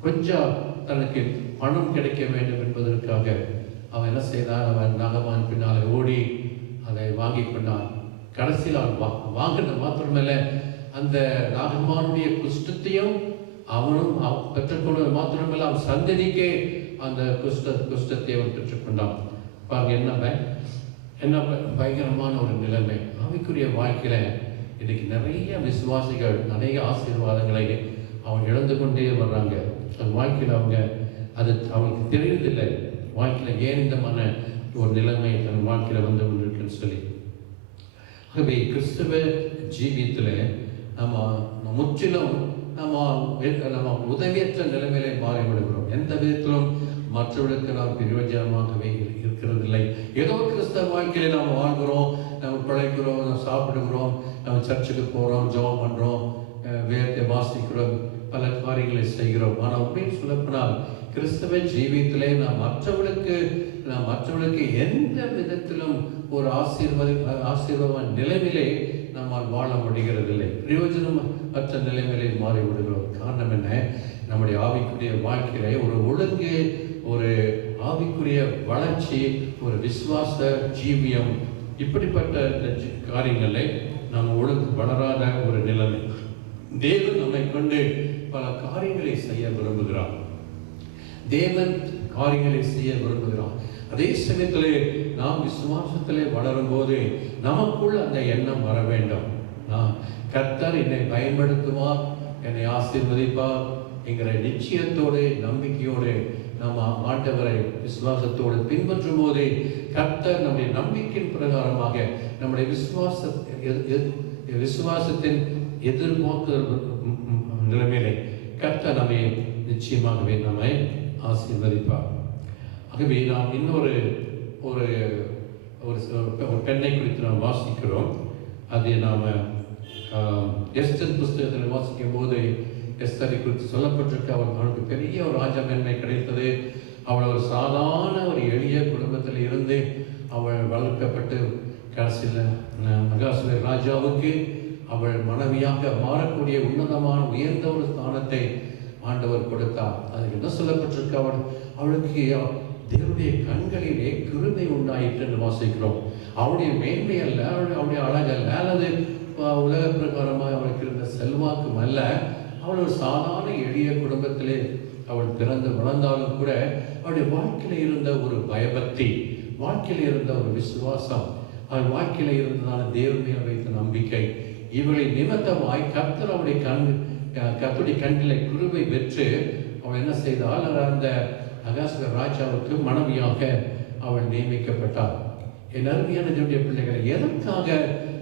கொஞ்சம் தனக்கு பணம் கிடைக்க வேண்டும் என்பதற்காக அவன் என்ன செய்தான்? அவன் நாகமான் பின்னாலே ஓடி அதை வாங்கி கொண்டான். கடைசியில் அவன் வாங்கினது மாத்திரமல்ல, அந்த நாகமானுடைய குஷ்டத்தையும் அவனும் பெற்றுக்கொண்டது மாத்திரமல்ல, அவன் சந்ததிக்கே அந்த குஷ்டத்தை அவன் பெற்றுக்கொண்டான். பாருங்க என்ன பயங்கரமான ஒரு நிலைமை. ஆவிக்குரிய வாழ்க்கையில இன்னைக்கு நிறைய விசுவாசிகள் அநேக ஆசீர்வாதங்களை அவங்க இழந்து கொண்டே வர்றாங்க. அந்த வாழ்க்கையில் அது அவங்களுக்கு தெரியறதில்லை. வாழ்க்கையில் ஏன் இந்த மன ஒரு நிலைமை தன் வாழ்க்கையில் வந்து கொண்டிருக்குன்னு சொல்லி. ஆகவே கிறிஸ்தவ ஜீவியத்தில் நம்ம முற்றிலும் நம்ம உதவியற்ற நிலைமையிலே மாறிவிடுகிறோம். எந்த விதத்திலும் மற்றவர்களுக்கு நாம் பிரயோஜனமாகவே இருக்கிறதில்லை. ஏதோ கிறிஸ்தவ வாழ்க்கையில நாம் வாழ்கிறோம், நம்ம பிழைக்கிறோம், நம்ம சாப்பிடுகிறோம், நம்ம சர்ச்சுக்கு போகிறோம், ஜெபம் பண்ணுறோம், வேதத்தை வாசிக்கிறோம், பல காரியங்களை செய்கிறோம். ஆனால் அப்படின்னு சொல்லப்போனால் கிறிஸ்தவ ஜீவியத்திலே நாம் மற்றவர்களுக்கு எந்த விதத்திலும் ஒரு ஆசீர்வாத நிலைமையிலே நம்மால் வாழ முடிகிறதில்லை. பிரயோஜனம் மற்ற நிலைமையிலே மாறிவிடுகிறோம். காரணம் என்ன? நம்முடைய ஆவிக்குரிய வாழ்க்கையிலே ஒரு ஒழுங்கு, ஒரு ஆவிக்குரிய வளர்ச்சி, ஒரு விசுவாச ஜீவியம், இப்படிப்பட்ட காரியங்களை நம்ம ஒழுங்கு வளராத ஒரு நிலைமை. தேவன் நம்மை கொண்டு பல காரியங்களை செய்ய விரும்புகிறார். தேவன் காரியங்களை செய்ய விரும்புகிறார். அதே சமயத்திலே நாம் விசுவாசத்திலே வளரும் போது நமக்குள் அந்த எண்ணம் வர வேண்டும். கர்த்தர் என்னை பயன்படுத்துவார், என்னை ஆசீர்வதிப்பார் என்கிற நிச்சயத்தோடு நம்பிக்கையோடு நம்ம ஆண்டவரை விசுவாசத்தோடு பின்பற்றும் போதே கர்த்தர் நம்முடைய நம்பிக்கையின் பிரகாரமாக நம்முடைய விசுவாசத்தின் எதிர்பார்க்குதல் நிலைமையிலே கர்த்தர் நம்மை நிச்சயமாகவே நம்மை ஆசீர்வதிப்பார். ஆகவே நாம் இன்னொரு ஒரு பெண்ணை குறித்து நாம் வாசிக்கிறோம். அதை நாம் எஸ்தர் புஸ்தகத்தில் வாசிக்கும் போது எஸ்தரை குறித்து சொல்லப்பட்டிருக்கு. அவளுக்கு பெரிய ஒரு ராஜ மேன்மை கிடைத்தது. அவள் ஒரு சாதாரண ஒரு எளிய குடும்பத்தில் இருந்து அவள் வளர்க்கப்பட்டு கடைசியில் அகாசுவேர் ராஜாவுக்கு அவள் மனைவியாக மாறக்கூடிய உன்னதமான உயர்ந்த ஒரு ஸ்தானத்தை ஆண்டவர் கொடுத்தார். அதுக்கு என்ன சொல்லப்பட்டிருக்கு? அவளுக்கு தேவனுடைய கண்களிலே கிருபை உண்டாயிற்று என்று வாசிக்கிறோம். அவளுடைய மேன்மை அல்ல, அவளுடைய அழகல்ல, அல்லது உலக பிரகாரமாக அவளுக்கு இருந்த செல்வாக்கும் அல்ல. அவள் ஒரு சாதாரண எளிய குடும்பத்திலே அவள் பிறந்து வளர்ந்தாலும் கூட அவளுடைய வாழ்க்கையில இருந்த ஒரு பயபக்தி, வாழ்க்கையில இருந்த ஒரு விசுவாசம், அவள் வாழ்க்கையில இருந்ததான தேவன் மேல் வைத்த நம்பிக்கை, இவளை நிமித்தமாய் கர்த்தர் அவளுடைய கர்த்தருடைய கண்களை கிருபை பெற்று அவள் என்ன செய்தால், அந்த அகாசுவேர் ராஜாவுக்கு மனைவியாக அவள் நியமிக்கப்பட்டாள். என் அருமையான தேவனுடைய பிள்ளைகளை, எதற்காக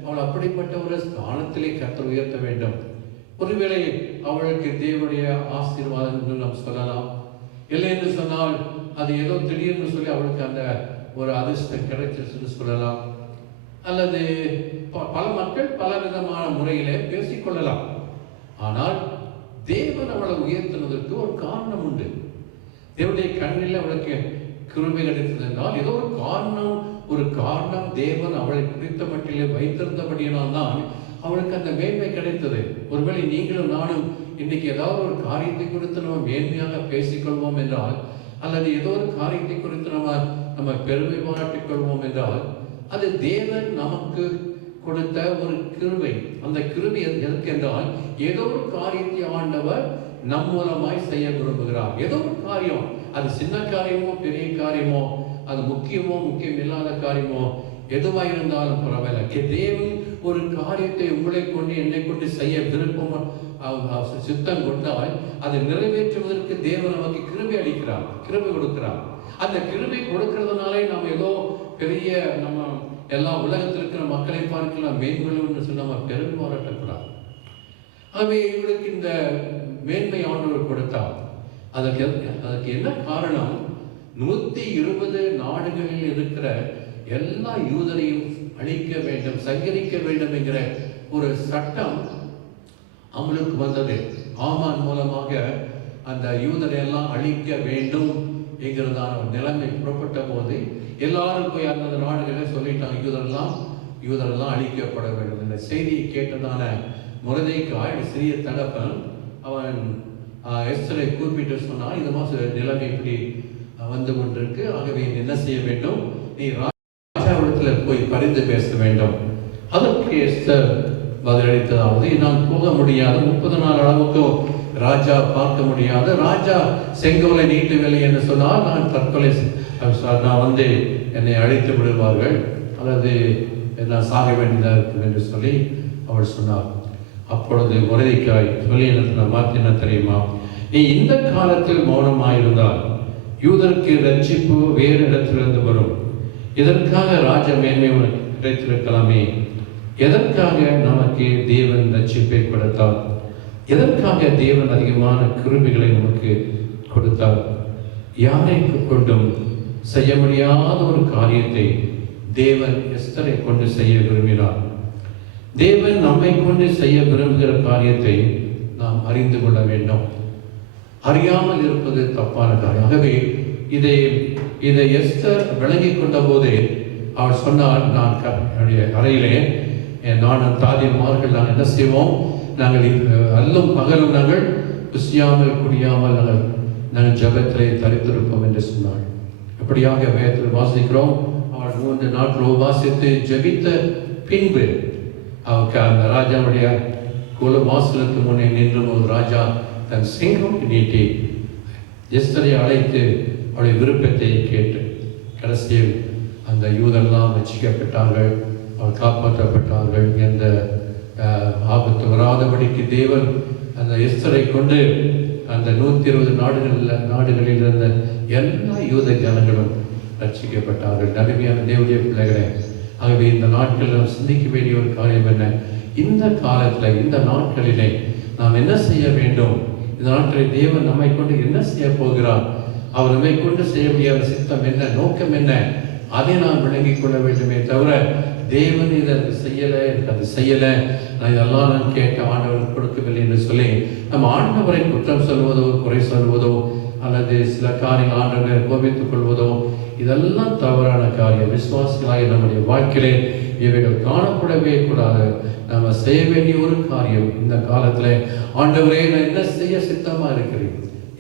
அவள் அப்படிப்பட்ட ஒரு ஸ்தானத்திலே கர்த்தர் உயர்த்த வேண்டும்? ஒருவேளை அவளுக்கு தேவனுடைய ஆசீர்வாதம் என்று நாம் சொல்லலாம். இல்லை என்று சொன்னால் அது ஏதோ திடீர்னு சொல்லி அவளுக்கு அந்த ஒரு அதிர்ஷ்டம் கிடைச்சிருச்சுன்னு சொல்லலாம். அல்லது பல மக்கள் பல விதமான முறையிலே பேசிக்கொள்ளலாம். ஆனால் தேவன் அவளை உயர்த்தினதற்கு ஒரு காரணம் உண்டு. தேவனுடைய கண்ணில் அவளுக்கு கிருபை கிடைத்தது என்றால் ஏதோ ஒரு காரணம் தேவன் அவளை குறித்த மட்டிலே வைத்திருந்தபடியினால் தான் அவளுக்கு அந்த மேன்மை கிடைத்தது. ஒருவேளை நீங்களும் நானும் இன்னைக்கு ஏதாவது ஒரு காரியத்தை குறித்து நம்ம மேன்மையாக பேசிக்கொள்வோம் என்றால், அல்லது ஏதோ ஒரு காரியத்தை குறித்து நம்ம பெருமை பாராட்டிக் கொள்வோம் என்றால், அது தேவன் நமக்கு கொடுத்த ஒரு கிருபை. அந்த கிருபை எதற்கு என்றால், ஏதோ ஒரு காரியத்தை ஆண்டவர் நம் மூலமாய் செய்ய விரும்புகிறார். ஏதோ ஒரு காரியம், அது சின்ன காரியமோ பெரிய காரியமோ, அது முக்கியமோ முக்கியம் இல்லாத காரியமோ, எதுவாக இருந்தாலும் பரவாயில்ல, தேவன் ஒரு காரியத்தை உங்களை கொண்டு என்னை கொண்டு செய்ய விருப்பம் சித்தம் கொண்டால் அதை நிறைவேற்றுவதற்கு தேவன் நமக்கு கிருபை அளிக்கிறார், கிருபை கொடுக்கிறார். அந்த கிருபை கொடுக்கிறதுனாலே நாம் ஏதோ பெரிய நம்ம எல்லா உலகத்தில் இருக்கிற மக்களை பார்க்கலாம் மேன்மைன்னு சொல்லி நம்ம பெருமை பாராட்டக்கூடாது. ஆகவே இவளுக்கு இந்த மேன்மை ஆண்டவர் கொடுத்தார். அதற்கு என்ன காரணம்? 120 நாடுகளில் இருக்கிற எல்லா யூதரையும் அழிக்க வேண்டும், சங்கரிக்க வேண்டும் என்கிற ஒரு சட்டம் அமலுக்கு வந்தது. ஆமான் மூலமாக அந்த யூதரை எல்லாம் அழிக்க வேண்டும் என்கிறதான ஒரு நிலைமை புறப்பட்ட போது எல்லாரும் போய் அந்த நாடுகளில் சொல்லிட்டாங்க, யூதரெல்லாம் அழிக்கப்பட வேண்டும். இந்த செய்தியை கேட்டதான மொர்தெகாய் சிறிய தகப்பன் அவன் எஸ்தரை கூப்பிட்டு சொன்னான், இந்த மாதம் நிலைமை இப்படி வந்து கொண்டிருக்கு, ஆகவே என்ன செய்ய வேண்டும், நீ ராஜாவிடத்தில் போய் பரிந்து பேச வேண்டும். அதற்கு எஸ்தர் பதிலளித்ததாவது, நான் போக முடியாது, 30 நாள் அளவுக்கு ராஜா பார்க்க முடியாது, ராஜா செங்கோலை நீட்டவில்லை என்று சொன்னால் நான் தற்கொலை நான் என்னை அழைத்து விடுவார்கள், அல்லது நான் சாக வேண்டியதாக இருக்கும் என்று சொல்லி அவள் சொன்னார். அப்பொழுது மொர்தெகாய் சொல்லி எனக்கு என்ன தெரியுமா, நீ இந்த காலத்தில் மௌனமாயிருந்தால் யூதருக்கு ரட்சிப்பு வேறு இடத்திலிருந்து வரும். இதற்காக ராஜ மேன்மை உனக்கு கிடைத்திருக்கலாமே, எதற்காக நமக்கு தேவன் ரட்சிப்பை கொடுத்தார், எதற்காக தேவன் அதிகமான கிருபைகளை நமக்கு கொடுத்தார்? யாரை கொண்டும் செய்ய முடியாத ஒரு காரியத்தை தேவன் எஸ்தரை கொண்டு செய்ய விரும்பினார். தேவன் நம்மை கொண்டு செய்ய விரும்புகிற காரியத்தை நாம் அறிந்து கொள்ள வேண்டும். அறியாமல் இருப்பது தப்பான காரியம். ஆகவே இதை எஸ்தர் விளங்கி கொண்ட போது அவர் சொன்னார், நான் அறையிலே நானும் தாதிமார்கள் நாங்கள் என்ன செய்வோம், நாங்கள் அல்லும் பகலும் நாங்கள் புசியாமல் குடியாமல் நாங்கள் ஜபத்திலே தரித்திருப்போம் என்று சொன்னாள். அப்படியாக வேதத்தில் வாசிக்கிறோம், அவள் 3 நாட்கள் உபவாசித்து ஜபித்த பின்பு அவருக்கு அந்த ராஜாவுடைய குல வாசலுக்கு முன்னே நின்று ஒரு ராஜா தன் செங்கோலை நீட்டி எஸ்தரை அழைத்து அவளுடைய விருப்பத்தை கேட்டு கடைசியில் அந்த யூதரெல்லாம் ரட்சிக்கப்பட்டார்கள், அவள் காப்பாற்றப்பட்டார்கள். எந்த ஆபத்து வராதபடிக்கு தேவன் அந்த எஸ்தரை கொண்டு அந்த 120 நாடுகளில் இருந்த எல்லா யூத ஜனங்களும் ரட்சிக்கப்பட்டார்கள். அருமையான தேவனுடைய பிள்ளைகளே, ஆகவே இந்த நாட்களில் நாம் சிந்திக்க வேண்டிய ஒரு காரியம் என்ன? இந்த காலத்தில், இந்த நாட்களிலே நாம் என்ன செய்ய வேண்டும்? இந்த நாட்களில் தேவன் நம்மை கொண்டு என்ன செய்ய போகிறார்? அவர் நம்மை கொண்டு செய்ய முடியாத சித்தம் என்ன, நோக்கம் என்ன, அதை நாம் விளங்கிக் கொள்ள வேண்டுமே தவிர, தேவன் இதை செய்யலை, எனக்கு அது செய்யலை, நான் இதெல்லாம் நான் கேட்ட ஆண்டவர் கொடுக்கவில்லை என்று சொல்லி நம்ம ஆண்டவரை குற்றம் சொல்வதோ, குறை சொல்வதோ, அல்லது சில காரியங்கள் ஆண்டவரை கோபித்துக் கொள்வதோ, இதெல்லாம் தவறான காரியம். விசுவாசிகளாக நம்முடைய வாழ்க்கையிலே இவைகள் காணப்படவே கூடாது. நம்ம செய்ய வேண்டிய ஒரு காரியம், இந்த காலத்தில் ஆண்டவரே நான் என்ன செய்ய சித்தமாக இருக்கிறேன்,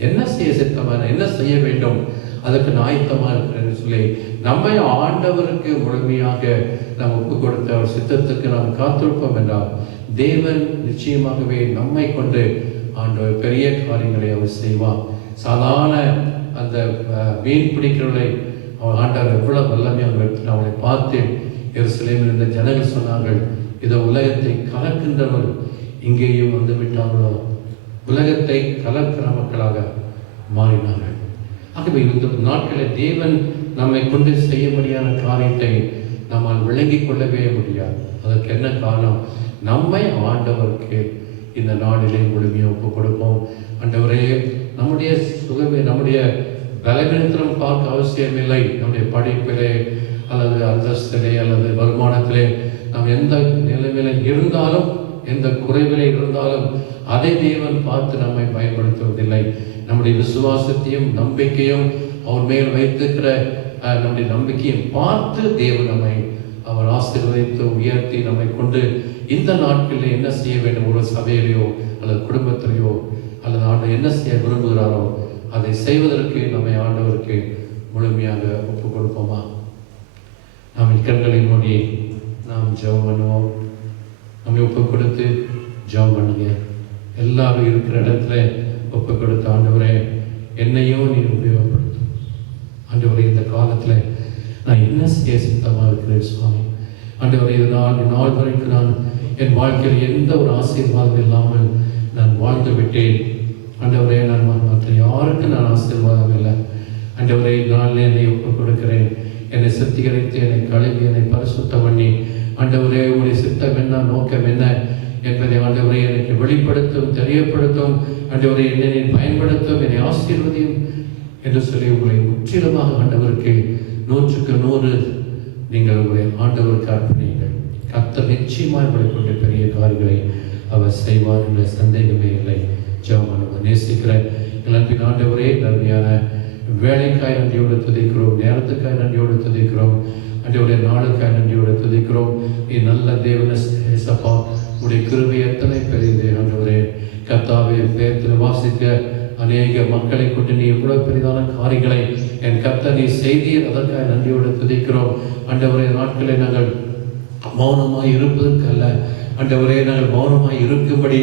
என்ன செய்ய சித்தமாக, என்ன செய்ய வேண்டும், அதுக்கு நான் ஆயத்தமாக இருக்கிறேன்னு சொல்லி நம்மை ஆண்டவருக்கு முழுமையாக நாம் ஒப்பு கொடுத்த அவர் சித்தத்துக்கு நாம் காத்திருப்போம் என்றால் தேவன் நிச்சயமாகவே நம்மை கொண்டு ஆண்டவர் பெரிய காரியங்களை அவர் செய்வார். சாதாரண அந்த மீன் பிடிக்கிறவர்களை அவர் ஆண்டவர் எவ்வளவு வல்லமையாக எடுத்து அவளை பார்த்து எருசலேமில் இருந்த ஜனங்கள் சொன்னார்கள், இதை உலகத்தை கலக்கின்றவர் இங்கேயும் வந்து விட்டார்களோ, உலகத்தை கலக்கிற மக்களாக மாறினார்கள். ஆகவே இந்த நாட்களில் தேவன் நம்மை கொண்டு செய்யும்படியான காரியத்தை நம்மால் விளங்கிக் கொள்ளவே முடியாது. அதற்கு என்ன காரணம்? நம்மை ஆண்டவருக்கு இந்த நாளிலே முழுமையாக ஒப்பு கொடுப்போம். ஆண்டவரே, நம்முடைய சுகமே, நம்முடைய பலவீனத்திலும் பார்க்க அவசியமில்லை. நம்முடைய படிப்பிலே அல்லது அந்தஸ்திலே அல்லது வருமானத்திலே நாம் எந்த நிலைமையில இருந்தாலும், எந்த குறைவிலே இருந்தாலும் அதை தேவன் பார்த்து நம்மை பயன்படுத்துவதில்லை. நம்முடைய விசுவாசத்தையும் நம்பிக்கையும் அவர் மேல் வைத்திருக்கிற நம்முடைய நம்பிக்கையும் பார்த்து தேவன் நம்மை அவர் ஆசீர்வதித்து உயர்த்தி நம்மை கொண்டு இந்த நாட்களில் என்ன செய்ய வேண்டும், ஒரு சபையிலையோ அல்லது குடும்பத்திலேயோ அல்லது ஆண்டவர் என்ன செய்ய விரும்புகிறாரோ அதை செய்வதற்கு நம்மை ஆண்டவருக்கு முழுமையாக ஒப்பு கொடுப்போமா? நாம் கண்களை மூடி நாம் ஜெபம் பண்ணுவோம். நம்மை ஒப்பு கொடுத்து ஜெபம் பண்ணுங்க. எல்லாரும் இருக்கிற இடத்துல ஒப்பு கொடுத்த ஆண்டவரே, என்னையும் நீ உபயோகப்படுத்தும். ஆண்டவரே, இந்த காலத்தில் நான் என்ன செய்ய சித்தமாக இருக்கிறேன் சுவாமி. ஆண்டவரே, இதனால் நாள் வரைக்கும் நான் என் வாழ்க்கையில் எந்த ஒரு ஆசீர்வாதம் இல்லாமல் நான் வாழ்ந்து விட்டேன். ஆண்டவரே, நான் மற்ற யாருக்கும் நான் ஆசீர்வாதம் இல்லை. ஆண்டவரே, நான் என்னை ஒப்புக் கொடுக்கிறேன். என்னை சுத்திகரித்து, என்னை கழுவி, என்னை பரிசுத்தம் பண்ணி, ஆண்டவரே உடைய சித்தம் என்ன, நோக்கம் என்ன என்பதை ஆண்டவரே எனக்கு வெளிப்படுத்தும், தெரியப்படுத்தும். ஆண்டவரே, என்னை பயன்படுத்தும், என்னை ஆசீர்வதியும் என்று சொல்லி உங்களை முற்றிலுமாக ஆண்டவருக்கு 100க்கு 100 நீங்கள் உங்களை ஆண்டவருக்கு அர்ப்பணியுங்கள். கர்த்தர் நிச்சயமாக உங்களை கொண்ட பெரிய காரியங்களை அவர் செய்வார் என்ற சந்தேகமே இல்லை. ஜெபம் நேசிக்கிற அன்பின் ஆண்டவரே, நன்மையான வேலைக்காய் நன்றியோடு துதிக்கிறோம், நேரத்துக்காய் நன்றியோடு துதிக்கிறோம், ஆண்டவரே நாளுக்காய் நன்றியோடு துதிக்கிறோம். நீ நல்ல தேவனப்பா, உடைய கிருபை எத்தனை பெரியது ஆண்டவரே. கர்த்தாவே, வேதத்தில் வாசிக்க அநேக மக்களை கொண்டு நீ எவ்வளவு பெரிதான காரியங்களை என் கர்த்தர் நீ செய்தீர், அதற்காக நன்றியோடு துதிக்கிறோம். ஆண்டவரே, நாட்களை நாங்கள் மௌனமாய் இருப்பதற்கு அல்ல ஆண்டவரே, நாங்கள் மௌனமாய் இருக்கும்படி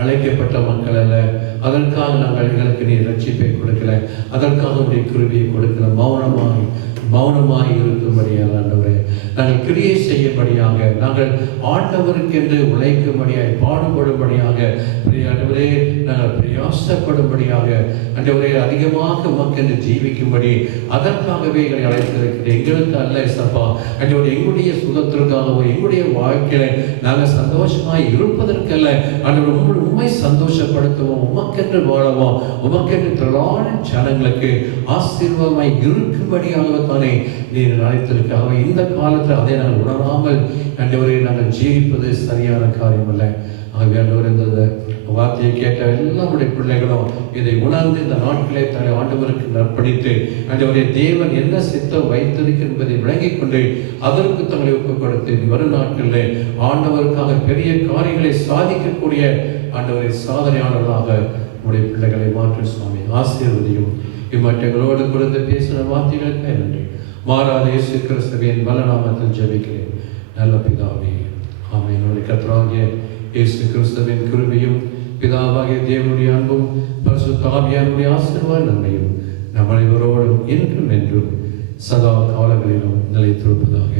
அழைக்கப்பட்ட மக்கள் அல்ல. அதற்காக நாங்கள் எங்களுக்கு நீ ரட்சிப்பை கொடுக்கல, அதற்காக உடைய கிருபையை கொடுக்கல. மௌனமாய் இருக்கும்படியாக ஆண்டவரே, நாங்கள் கிரியை செய்யும்படியாக, நாங்கள் ஆண்டவருக்கென்று உழைக்கும்படியாக, பாடுபடும்படியாக, ஆண்டவரே நாங்கள் பிரயாசப்படும்படியாக, ஆண்டவரே அதிகமாக உமக்கென்று ஜீவிக்கும்படி அதற்காகவே எங்களை அழைத்திருக்கிறேன். எங்களுக்கு அல்ல சப்பா ஆண்டவரே, எங்களுடைய சுகத்திற்காகவோ எங்களுடைய வாழ்க்கையில நாங்கள் சந்தோஷமாய் இருப்பதற்கல்ல ஆண்டவர், உண்மை சந்தோஷப்படுத்துவோம், உமக்கென்று வாழவோம், உமக்கென்று திரளான ஜனங்களுக்கு ஆசீர்வாதமாய் இருக்கும்படியாக தானே நீர் அழைத்திருக்காக. இந்த காலத்தில் அதை நாங்கள் உணராமல் ஆண்டவரை நாங்கள் ஜீவிப்பது சரியான காரியம் அல்ல. ஆகவே ஆண்டவர், இந்த வார்த்தையை கேட்ட எல்லாருடைய பிள்ளைகளும் இதை உணர்ந்து இந்த நாட்களை தன்னை ஆண்டவருக்கு அர்ப்பணித்து ஆண்டவரை தேவன் என்ன சித்தம் வைத்திருக்கு என்பதை விளங்கிக் கொண்டு அதற்கு தங்களை ஒப்புக் கொடுத்து வரும் நாட்களில் ஆண்டவருக்காக பெரிய காரியங்களை சாதிக்கக்கூடிய ஆண்டவரை சாதனையாளர்களாக உடைய பிள்ளைகளை மாற்று சுவாமி. ஆசீர்வதியும் இம்மற்றங்களோடு கொடுத்து பேசின வார்த்தைகளுக்கு நன்றி. மாறாத இயேசு கிறிஸ்துவின் பலநாமத்தில் ஜெபிக்கிறேன் நல்ல பிதாவே, ஆமென். கர்த்தராகிய இயேசு கிறிஸ்துவின் கிருபையும் பிதாவாகிய தேவனுடைய அன்பும் பரிசுத்த ஆவியானவருடைய ஆசீர்வாத நன்மையும் நம் அனைவரோடும் என்றும் என்றும் சதா காலங்களிலும் நிலைத்திருப்பதாக.